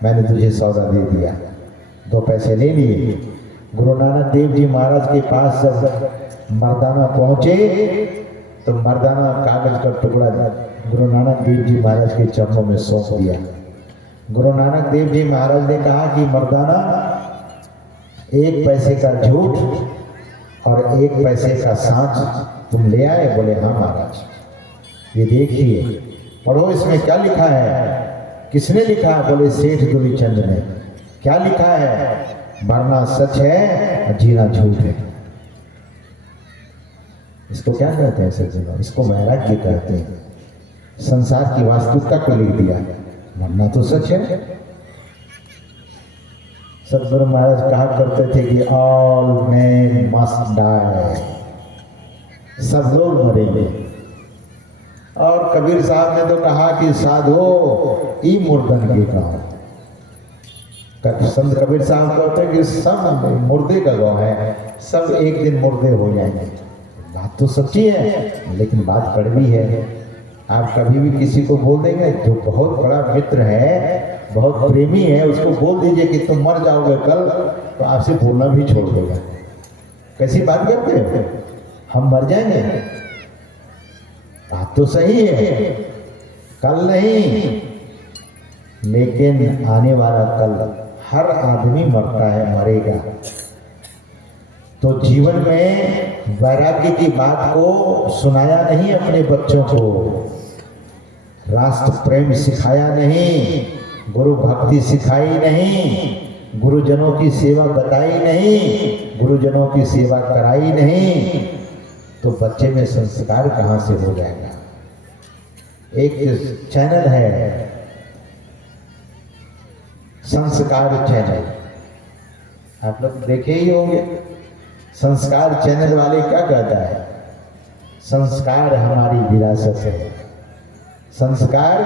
मैंने तुझे सौदा दे दिया, 2 पैसे ले लिए। गुरु नानक देव जी महाराज के पास जब मर्दाना पहुंचे तो मर्दाना कागज का टुकड़ा गुरु नानक देव जी महाराज के चरणों में सौंप दिया। गुरु नानक देव जी महाराज ने कहा कि मर्दाना, 1 पैसे का झूठ और 1 पैसे का सांच तुम ले आए? बोले हाँ महाराज। ये देखिए, पढ़ो इसमें क्या लिखा है। किसने लिखा? बोले सेठ दूलीचंद ने। क्या लिखा है? मरना सच है और जीना झूठ है। इसको क्या कहते हैं सज्जनों? इसको वैराग्य कहते हैं। संसार की वास्तविकता को लिख दिया। मरना तो सच है। सतगुरु महाराज कहा करते थे कि ऑल मैन मस्ट डाई, सब लोग मरेंगे। और कबीर साहब ने तो कहा कि साधो ई मुर्दन के गाँव। संत कबीर साहब कहते हैं कि सब मुर्दे का गाँव है, सब एक दिन मुर्दे हो जाएंगे। बात तो सच्ची है, लेकिन बात कड़वी है। आप कभी भी किसी को बोल देंगे, जो बहुत बड़ा मित्र है, बहुत प्रेमी है, उसको बोल दीजिए कि तुम मर जाओगे कल, तो आपसे बोलना भी छोड़ देगा। कैसी बात करते हो? हम मर जाएंगे? बात तो सही है, कल नहीं, लेकिन आने वाला कल हर आदमी मरता है, मरेगा। तो जीवन में वैराग्य की बात को सुनाया नहीं अपने बच्चों को, राष्ट्र प्रेम सिखाया नहीं, गुरु भक्ति सिखाई नहीं, गुरुजनों की सेवा बताई नहीं, गुरुजनों की सेवा कराई नहीं, तो बच्चे में संस्कार कहाँ से हो जाएगा? एक चैनल है संस्कार चैनल, आप लोग देखे ही होंगे। संस्कार चैनल वाले क्या कहता है? संस्कार हमारी विरासत है, संस्कार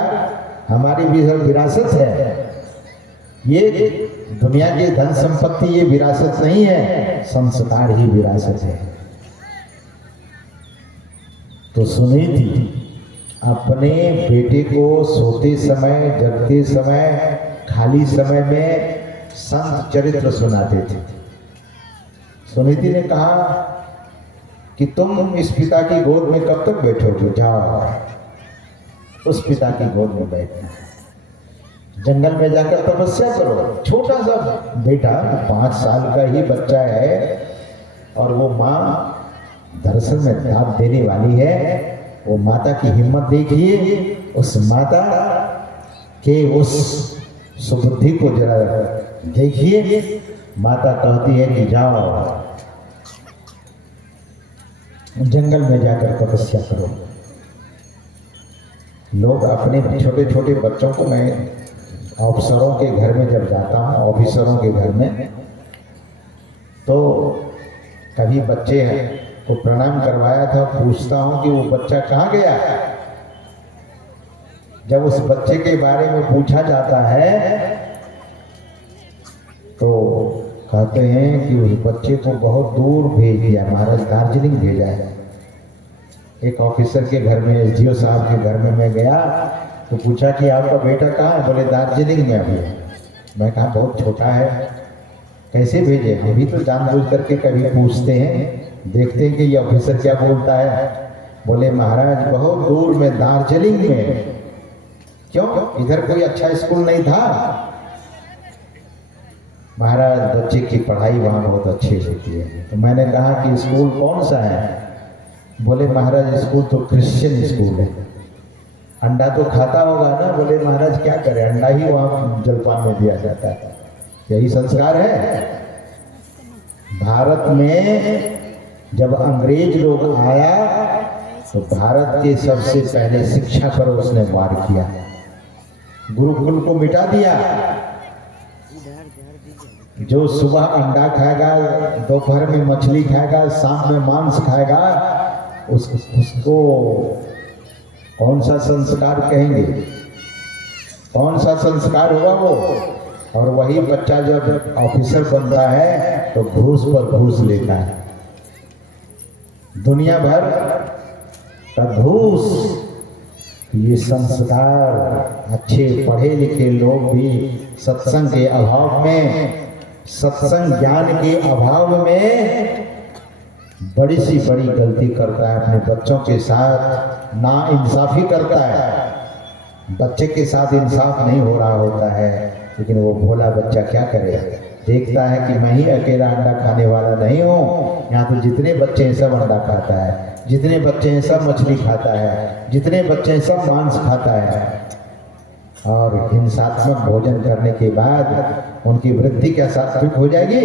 हमारी विरासत है। ये दुनिया की धन संपत्ति ये विरासत नहीं है, संस्कार ही विरासत है। तो सुनी थी अपने बेटे को सोते समय, जगते समय, खाली समय में संत चरित्र सुनाते थे। सुनीति ने कहा कि तुम इस पिता की गोद में कब तक बैठोगे? जाओ उस पिता की गोद में बैठना, जंगल में जाकर तपस्या करो। छोटा सा बेटा, 5 साल का ही बच्चा है, और वो माँ दरअसल में दाद देने वाली है। वो माता की हिम्मत देखिए, उस माता के उस सुबुद्धि को जरा देखिए। माता कहती है कि जाओ जंगल में जाकर तपस्या करो। लोग अपने छोटे छोटे बच्चों को, मैं अफसरों के घर में जब जाता हूँ, ऑफिसरों के घर में, तो कभी बच्चे को प्रणाम करवाया था, पूछता हूँ कि वो बच्चा कहाँ गया। जब उस बच्चे के बारे में पूछा जाता है तो कहते हैं कि उस बच्चे को बहुत दूर भेज दिया, महाराज दार्जिलिंग भेजा है। एक ऑफिसर के घर में, एसडीओ साहब के घर में मैं गया तो पूछा कि आपका बेटा कहाँ है? बोले दार्जिलिंग में अभी है। मैं कहा बहुत छोटा है, कैसे भेजे? हम भी तो जानबूझ करके कभी पूछते हैं, देखते हैं कि ये ऑफिसर क्या बोलता है। बोले महाराज बहुत दूर में, दार्जिलिंग में। क्यों? इधर कोई अच्छा स्कूल नहीं था? महाराज बच्चे की पढ़ाई वहाँ बहुत अच्छी होती है। तो मैंने कहा कि स्कूल कौन सा है? बोले महाराज स्कूल तो क्रिश्चियन स्कूल है। अंडा तो खाता होगा ना? बोले महाराज क्या करें, अंडा ही वहाँ जलपान में दिया जाता है। यही संस्कार है। भारत में जब अंग्रेज लोग आया तो भारत के सबसे पहले शिक्षा पर उसने वार किया, गुरुकुल को मिटा दिया। जो सुबह अंडा खाएगा, दोपहर में मछली खाएगा, शाम में मांस खाएगा, उसको कौन सा संस्कार कहेंगे? कौन सा संस्कार होगा वो? और वही बच्चा जब ऑफिसर बनता है तो घूस पर घूस लेता है, दुनिया भर का घूस। ये संस्कार, अच्छे पढ़े लिखे लोग भी सत्संग के अभाव में, सत्संग ज्ञान के अभाव में बड़ी सी बड़ी गलती करता है। अपने बच्चों के साथ ना इंसाफी करता है, बच्चे के साथ इंसाफ नहीं हो रहा होता है, लेकिन वो भोला बच्चा क्या करे, देखता है कि मैं ही अकेला अंडा खाने वाला नहीं हूँ, यहाँ तो जितने बच्चे हैं सब अंडा खाता है, जितने बच्चे हैं सब मछली खाता है, जितने बच्चे हैं सब मांस खाता है। और हिंसात्मक भोजन करने के बाद उनकी वृद्धि क्या सात्विक हो जाएगी,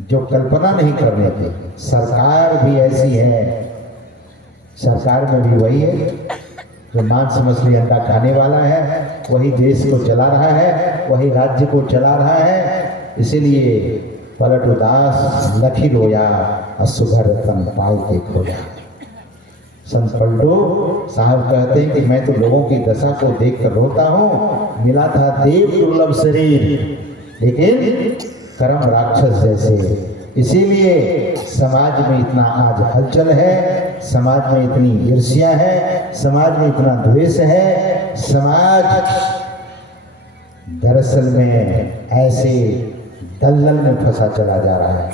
जो कल्पना नहीं करने की। सरकार भी ऐसी है, सरकार में भी वही है, जो मांस मछली अंडा खाने वाला है, वही देश को चला रहा है, वही राज्य को चला रहा है। इसीलिए पलट उदास लखी रोया, असुभर तन पाल के खोया। संत पलटू साहब कहते हैं कि मैं तो लोगों की दशा को देखकर रोता हूँ, मिला था देव दुर्लभ शरीर लेकिन कर्म राक्षस जैसे। इसीलिए समाज में इतना आज हलचल है, समाज में इतनी ईर्ष्या है, समाज में इतना द्वेष है। समाज दरअसल में ऐसे दलदल में फंसा चला जा रहा है,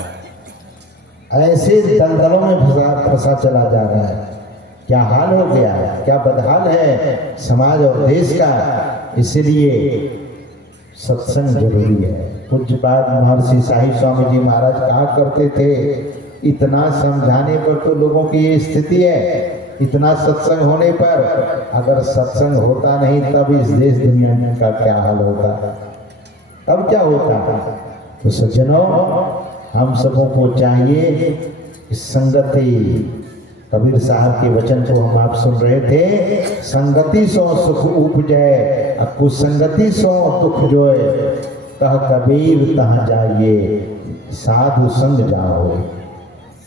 ऐसे दलदलों में फंसा चला जा रहा है। क्या हाल हो गया है, क्या बदहाल है समाज और देश का। इसलिए सत्संग जरूरी है। पूज्यपाद महर्षि साहिब स्वामी जी महाराज कहा करते थे, इतना समझाने पर तो लोगों की ये स्थिति है, इतना सत्संग होने पर, अगर सत्संग होता नहीं तब इस देश दुनिया का क्या हाल होता, तब क्या होता। तो सज्जनों, हम सबों को चाहिए संगति। कबीर साहब के वचन को हम आप सुन रहे थे, संगति सो सुख उपजय, कुसंगति सो दुख जोय, कह कबीर तहाँ जाइए, साधु संग जाओ।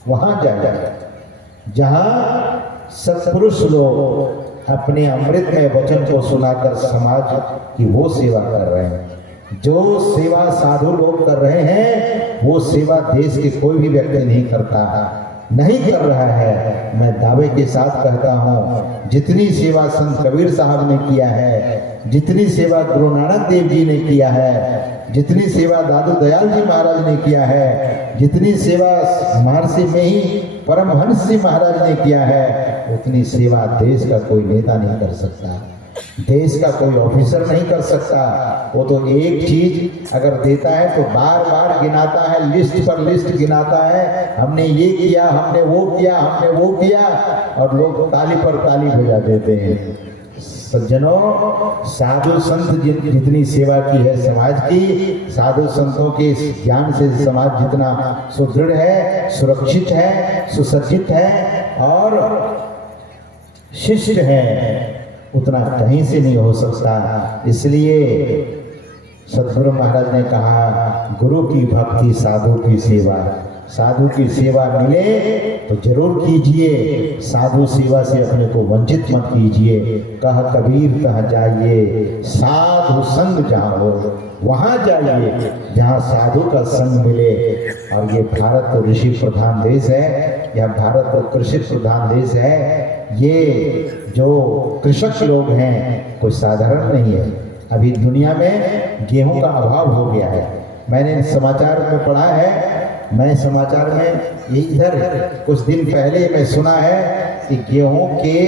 वहां जाइए जहां सत्पुरुष लोग अपने अमृतमय वचन को सुनाकर समाज की वो सेवा कर रहे हैं। जो सेवा साधु लोग कर रहे हैं, वो सेवा देश के कोई भी व्यक्ति नहीं करता, नहीं कर रहा है। मैं दावे के साथ कहता हूँ, जितनी सेवा संत कबीर साहब ने किया है, जितनी सेवा गुरु नानक देव जी ने किया है, जितनी सेवा दादू दयाल जी महाराज ने किया है, जितनी सेवा महर्षि में ही परमहंस जी महाराज ने किया है, उतनी सेवा देश का कोई नेता नहीं कर सकता, देश का कोई ऑफिसर नहीं कर सकता। वो तो एक चीज अगर देता है तो बार बार गिनाता है, लिस्ट पर लिस्ट गिनाता है, हमने ये किया, हमने वो किया, हमने वो किया, और लोग ताली पर ताली बजा देते हैं। सज्जनों, साधु संत जितनी सेवा की है समाज की, साधु संतों के ज्ञान से समाज जितना सुदृढ़ है, सुरक्षित है, सुसज्जित है और शिष्ट है, उतना कहीं से नहीं हो सकता। इसलिए सद्गुरु महाराज ने कहा, गुरु की भक्ति साधु की सेवा। साधु की सेवा मिले तो जरूर कीजिए, साधु सेवा से अपने को वंचित मत कीजिए। कह कबीर कहाँ जाइए, साधु संग जाओ। वहाँ जाइए जहाँ साधु का संग मिले। और ये भारत तो ऋषि प्रधान देश है, यह भारत तो कृषि प्रधान देश है। ये जो कृषक लोग हैं कोई साधारण नहीं है। अभी दुनिया में गेहूं का अभाव हो गया है। मैंने समाचार में पढ़ा है, मैं समाचार में ये इधर कुछ दिन पहले मैं सुना है कि गेहूं के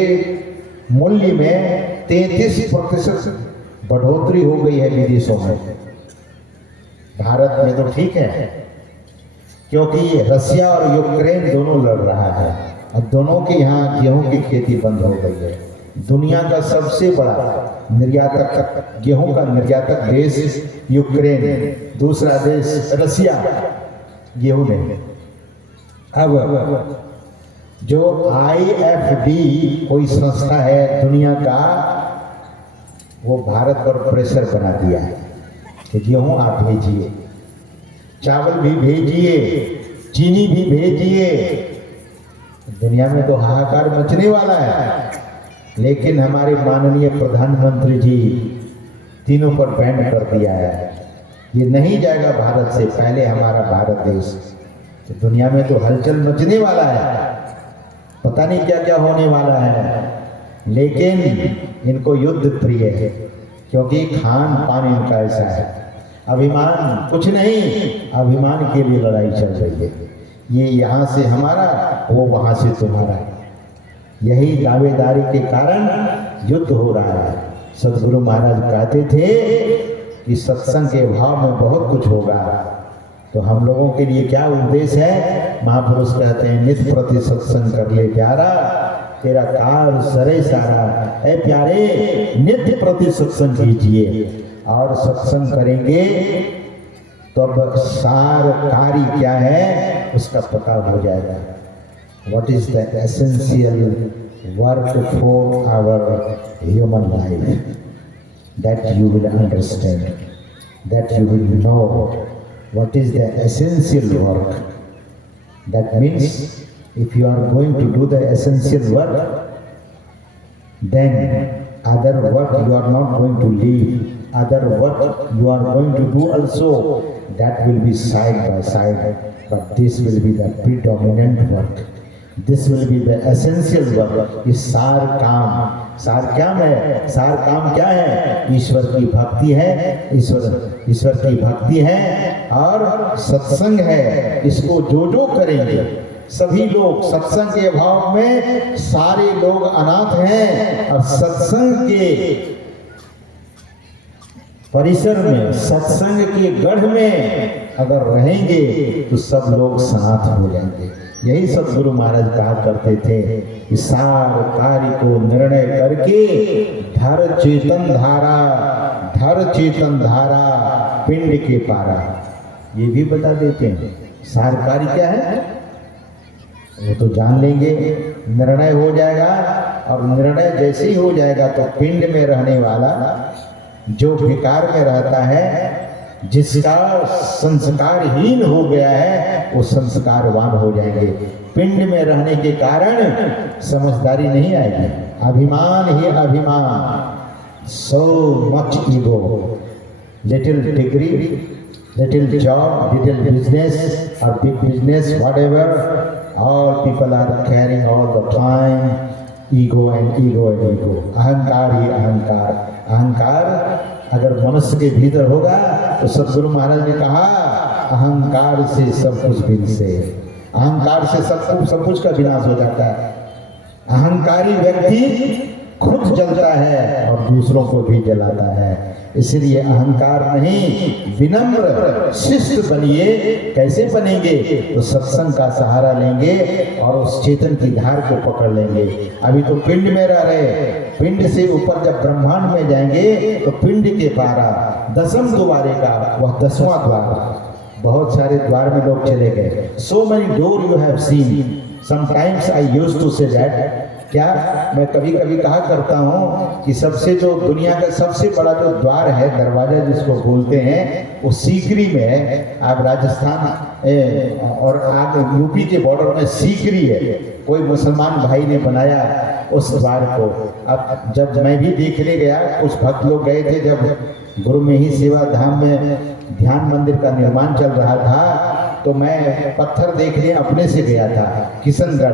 मूल्य में 33% बढ़ोतरी हो गई है विदेशों में। भारत में तो ठीक है, क्योंकि रसिया और यूक्रेन दोनों लड़ रहा है और दोनों के यहाँ गेहूं की खेती बंद हो गई है। दुनिया का सबसे बड़ा निर्यातक, गेहूं का निर्यातक देश यूक्रेन, दूसरा देश रसिया गेहूं में। अब जो IFD कोई संस्था है दुनिया का, वो भारत पर प्रेशर बना दिया है कि गेहूं आप भेजिए, चावल भी भेजिए, चीनी भी भेजिए। दुनिया में तो हाहाकार मचने वाला है। लेकिन हमारे माननीय प्रधानमंत्री जी तीनों पर बैन कर दिया है, ये नहीं जाएगा भारत से पहले हमारा भारत देश। तो दुनिया में तो हलचल मचने वाला है, पता नहीं क्या क्या होने वाला है। लेकिन इनको युद्ध प्रिय है, क्योंकि खान पान इनका ऐसा है। अभिमान कुछ नहीं, अभिमान के लिए लड़ाई चल रही है। ये यहाँ से हमारा, वो वहाँ से तुम्हारा। यही दावेदारी के कारण युद्ध हो रहा है। सदगुरु महाराज कहते थे कि सत्संग के भाव में बहुत कुछ होगा। तो हम लोगों के लिए क्या उपदेश है? महापुरुष कहते हैं नित्य प्रति सत्संग कर ले प्यारा, तेरा कार सरे सारा। ऐ प्यारे, नित्य प्रति सत्संग कीजिए, और सत्संग करेंगे तो अब सार कार्य क्या है उसका पता हो जाएगा। What is the essential work for our human life? That you will understand, that you will know what is the essential work. That means if you are going to do the essential work, then other work you are not going to leave, other work you are going to do also, that will be side by side, but this will be the predominant work. This will be the essential work. इस सार काम, सार क्या है? सार काम क्या है? ईश्वर की भक्ति है, ईश्वर की भक्ति है और सत्संग है। इसको जो करेंगे, सभी लोग सत्संग के अभाव में सारे लोग अनाथ हैं, और सत्संग के परिसर में, सत्संग के गढ़ में अगर रहेंगे तो सब लोग साथ हो जाएंगे। यही सदगुरु महाराज कहा करते थे कि सार कार्य को निर्णय करके धर चेतन धारा पिंड के पारा। ये भी बता देते हैं सार कार्य क्या है, वो तो जान लेंगे। निर्णय हो जाएगा, और निर्णय जैसे ही हो जाएगा तो पिंड में रहने वाला जो विकार में रहता है, जिसका संस्कारहीन हो गया है, वो संस्कारवान हो जाएंगे। पिंड में रहने के कारण समझदारी नहीं आएगी, अभिमान ही अभिमान, so much ego, little degree, little job, little business और big business, whatever, all people are caring all the time ego and ego and ego, अहंकार ही अहंकार। अहंकार अगर मनुष्य के भीतर होगा तो सदगुरु महाराज ने कहा अहंकार से सब कुछ विनसे, अहंकार से सब कुछ का विनाश हो जाता है। अहंकारी व्यक्ति खुद जलता है और दूसरों को भी जलाता है। इसलिए अहंकार नहीं, विनम्र शिष्ट बनिए। कैसे बनेंगे? तो सत्संग का सहारा लेंगे और उस चेतन की धार को पकड़ लेंगे। अभी तो पिंड में रह रहे, पिंड से ऊपर जब ब्रह्मांड में जाएंगे तो पिंड के पारा, दसम द्वारे का वह 10वां द्वार। बहुत सारे द्वार में लोग चले गए। So many door you have seen, sometimes I used to say that. क्या मैं कभी कभी कहा करता हूँ कि सबसे जो दुनिया का सबसे बड़ा जो द्वार है, दरवाजा जिसको बोलते हैं, वो सीकरी में है। आप राजस्थान और आप यूपी के बॉर्डर में सीकरी है, कोई मुसलमान भाई ने बनाया उस द्वार को। अब जब मैं भी देखने गया, कुछ भक्त लोग गए थे, जब गुरु में ही सेवा धाम में ध्यान मंदिर का निर्माण चल रहा था, तो मैं पत्थर देखने अपने से गया था किशनगढ़।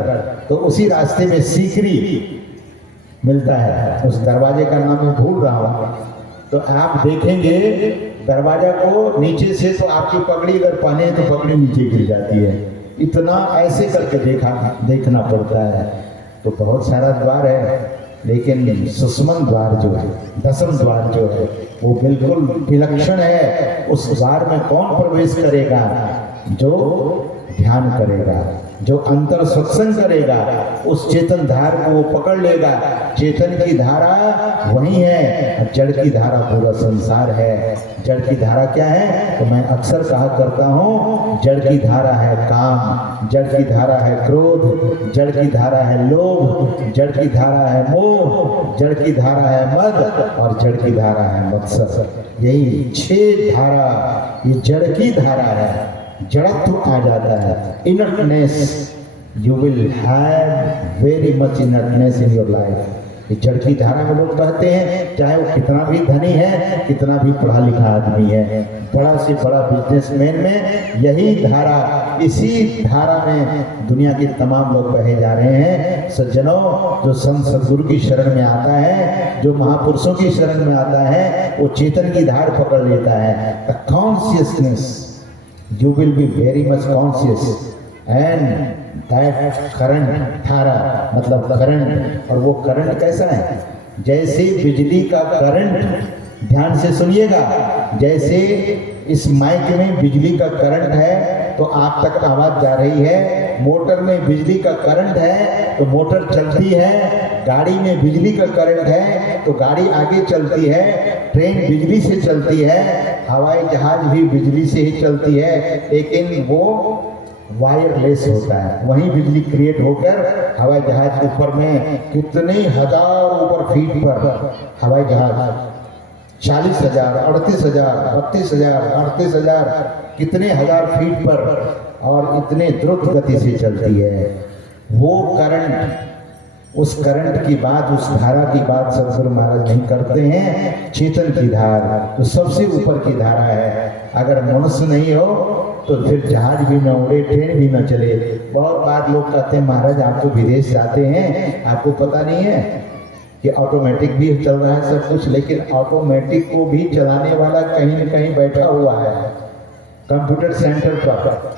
तो उसी रास्ते में सीकरी मिलता है, उस दरवाजे का नाम मैं भूल रहा हूँ। तो आप देखेंगे दरवाजा को नीचे से, तो आपकी पगड़ी अगर पहने तो पगड़ी नीचे गिर जाती है। इतना ऐसे करके देखना पड़ता है। तो बहुत सारा द्वार है, लेकिन सुषमन द्वार जो है, दसम द्वार जो है, वो बिल्कुल विलक्षण है। उस द्वार में कौन प्रवेश करेगा? जो ध्यान करेगा, जो अंतर सत्संग करेगा, उस चेतन धार को वो पकड़ लेगा। चेतन की धारा वही है, जड़ की धारा पूरा संसार है। जड़ की धारा क्या है? तो मैं अक्सर कहा करता हूँ, जड़ की धारा है काम, जड़ की धारा है क्रोध, जड़ की धारा है लोभ, जड़ की धारा है मोह, जड़ की धारा है मद, और जड़ की धारा है मत्सर। यही 6 धारा, ये जड़ की धारा है। जड़त्व आ जाता है, inertness, you will have very much inertness in your life. जड़ की धारा में लोग कहते हैं, चाहे वो कितना भी धनी है, कितना भी पढ़ा लिखा आदमी है, बड़ा से बड़ा बिजनेसमैन में यही धारा, इसी धारा में दुनिया के तमाम लोग कहे जा रहे हैं। सज्जनों, जो संत सदगुरु की शरण में आता है, जो महापुरुषों की शरण में आता है, वो चेतन की धार पकड़ लेता है। The consciousness, you will be very much conscious and that current, धारा मतलब करंट। और वो करंट कैसा है? जैसे बिजली का करंट, ध्यान से सुनिएगा, जैसे इस माइक में बिजली का करंट है तो आप तक आवाज जा रही है, मोटर में बिजली का करंट है तो मोटर चलती है, गाड़ी में बिजली का करंट है तो गाड़ी आगे चलती है, ट्रेन बिजली से चलती है, हवाई जहाज भी बिजली से ही चलती है, लेकिन वो वायरलेस होता है। वहीं बिजली क्रिएट होकर हवाई जहाज ऊपर में कितने हजार ऊपर फीट पर हवाई जहाज 40,000, 38,000, 32,000, 38,000, कितने हजार फीट पर और इतने द्रुत गति से चलती है। वो करंट, उस करंट की बात, उस धारा की बात सदगुरु महाराज नहीं करते हैं। चेतन की धारा तो सबसे ऊपर की धारा है। अगर मनुष्य नहीं हो तो फिर जहाज भी न उड़े, ट्रेन भी न चले। बहुत बार लोग कहते हैं महाराज आप तो विदेश जाते हैं, आपको पता नहीं है कि ऑटोमेटिक भी चल रहा है सब कुछ, लेकिन ऑटोमेटिक को भी चलाने वाला कहीं न कहीं बैठा हुआ है कंप्यूटर सेंटर पर।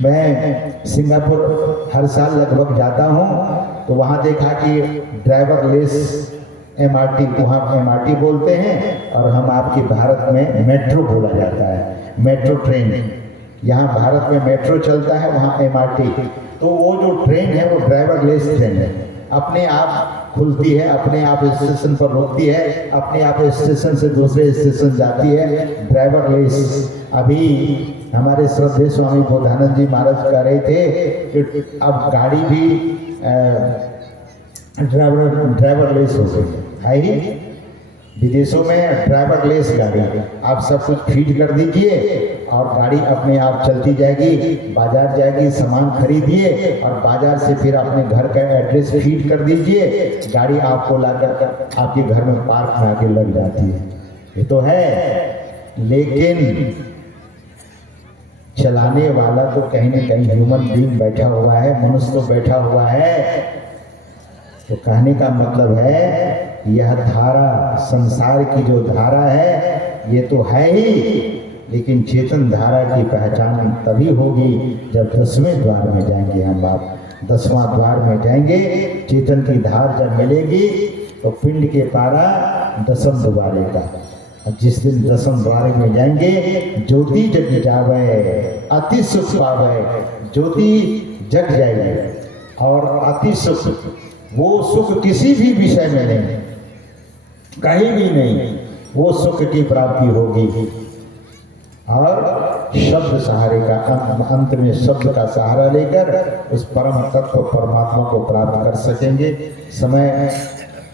मैं सिंगापुर हर साल लगभग जाता हूँ तो वहाँ देखा कि ड्राइवरलेस MRT, वहाँ MRT बोलते हैं और हम आपके भारत में मेट्रो बोला जाता है, मेट्रो ट्रेन। यहाँ भारत में मेट्रो चलता है, वहाँ MRT। तो वो जो ट्रेन है वो ड्राइवरलेस ट्रेन है, अपने आप खुलती है, अपने आप स्टेशन पर रुकती है, अपने आप स्टेशन से दूसरे स्टेशन जाती है, ड्राइवरलेस। अभी हमारे श्रद्धेय स्वामी बोधानंद जी महाराज कह रहे थे कि अब गाड़ी भी ड्राइवरलेस हो गई है ही। विदेशों में ड्राइवरलेस गाड़ी, आप सब कुछ फीड कर दीजिए और गाड़ी अपने आप चलती जाएगी, बाजार जाएगी, सामान खरीदिए और बाजार से फिर अपने घर का एड्रेस फीड कर दीजिए, गाड़ी आपको लाकर आपके घर में पार्क में आके लग जाती है। ये तो है, लेकिन चलाने वाला तो कहीं न कहीं ह्यूमन बीइंग बैठा हुआ है, मनुष्य तो बैठा हुआ है। तो कहने का मतलब है यह धारा, संसार की जो धारा है ये तो है ही, लेकिन चेतन धारा की पहचान तभी होगी जब 10वें द्वार में जाएंगे हम आप। 10वां द्वार में जाएंगे, चेतन की धार जब मिलेगी तो पिंड के पारा 10म द्वारे का। और जिस दिन 10म द्वारे में जाएंगे, ज्योति जग जावे अति सुख पावे, ज्योति जग जाएगी और अति सुख, वो सुख किसी भी विषय में नहीं, कहीं भी नहीं, वो सुख की प्राप्ति होगी। और शब्द सहारे का, अंत में शब्द का सहारा लेकर उस परम तत्व परमात्मा को प्राप्त कर सकेंगे। समय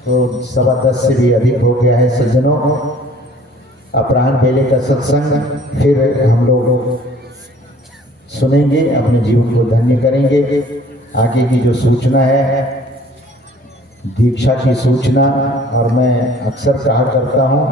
तो 10:15 से भी अधिक हो गया है सज्जनों। अपराह्न बेले का सत्संग फिर हम लोग सुनेंगे, अपने जीवन को धन्य करेंगे। आगे की जो सूचना है, दीक्षा की सूचना, और मैं अक्सर कहा करता हूँ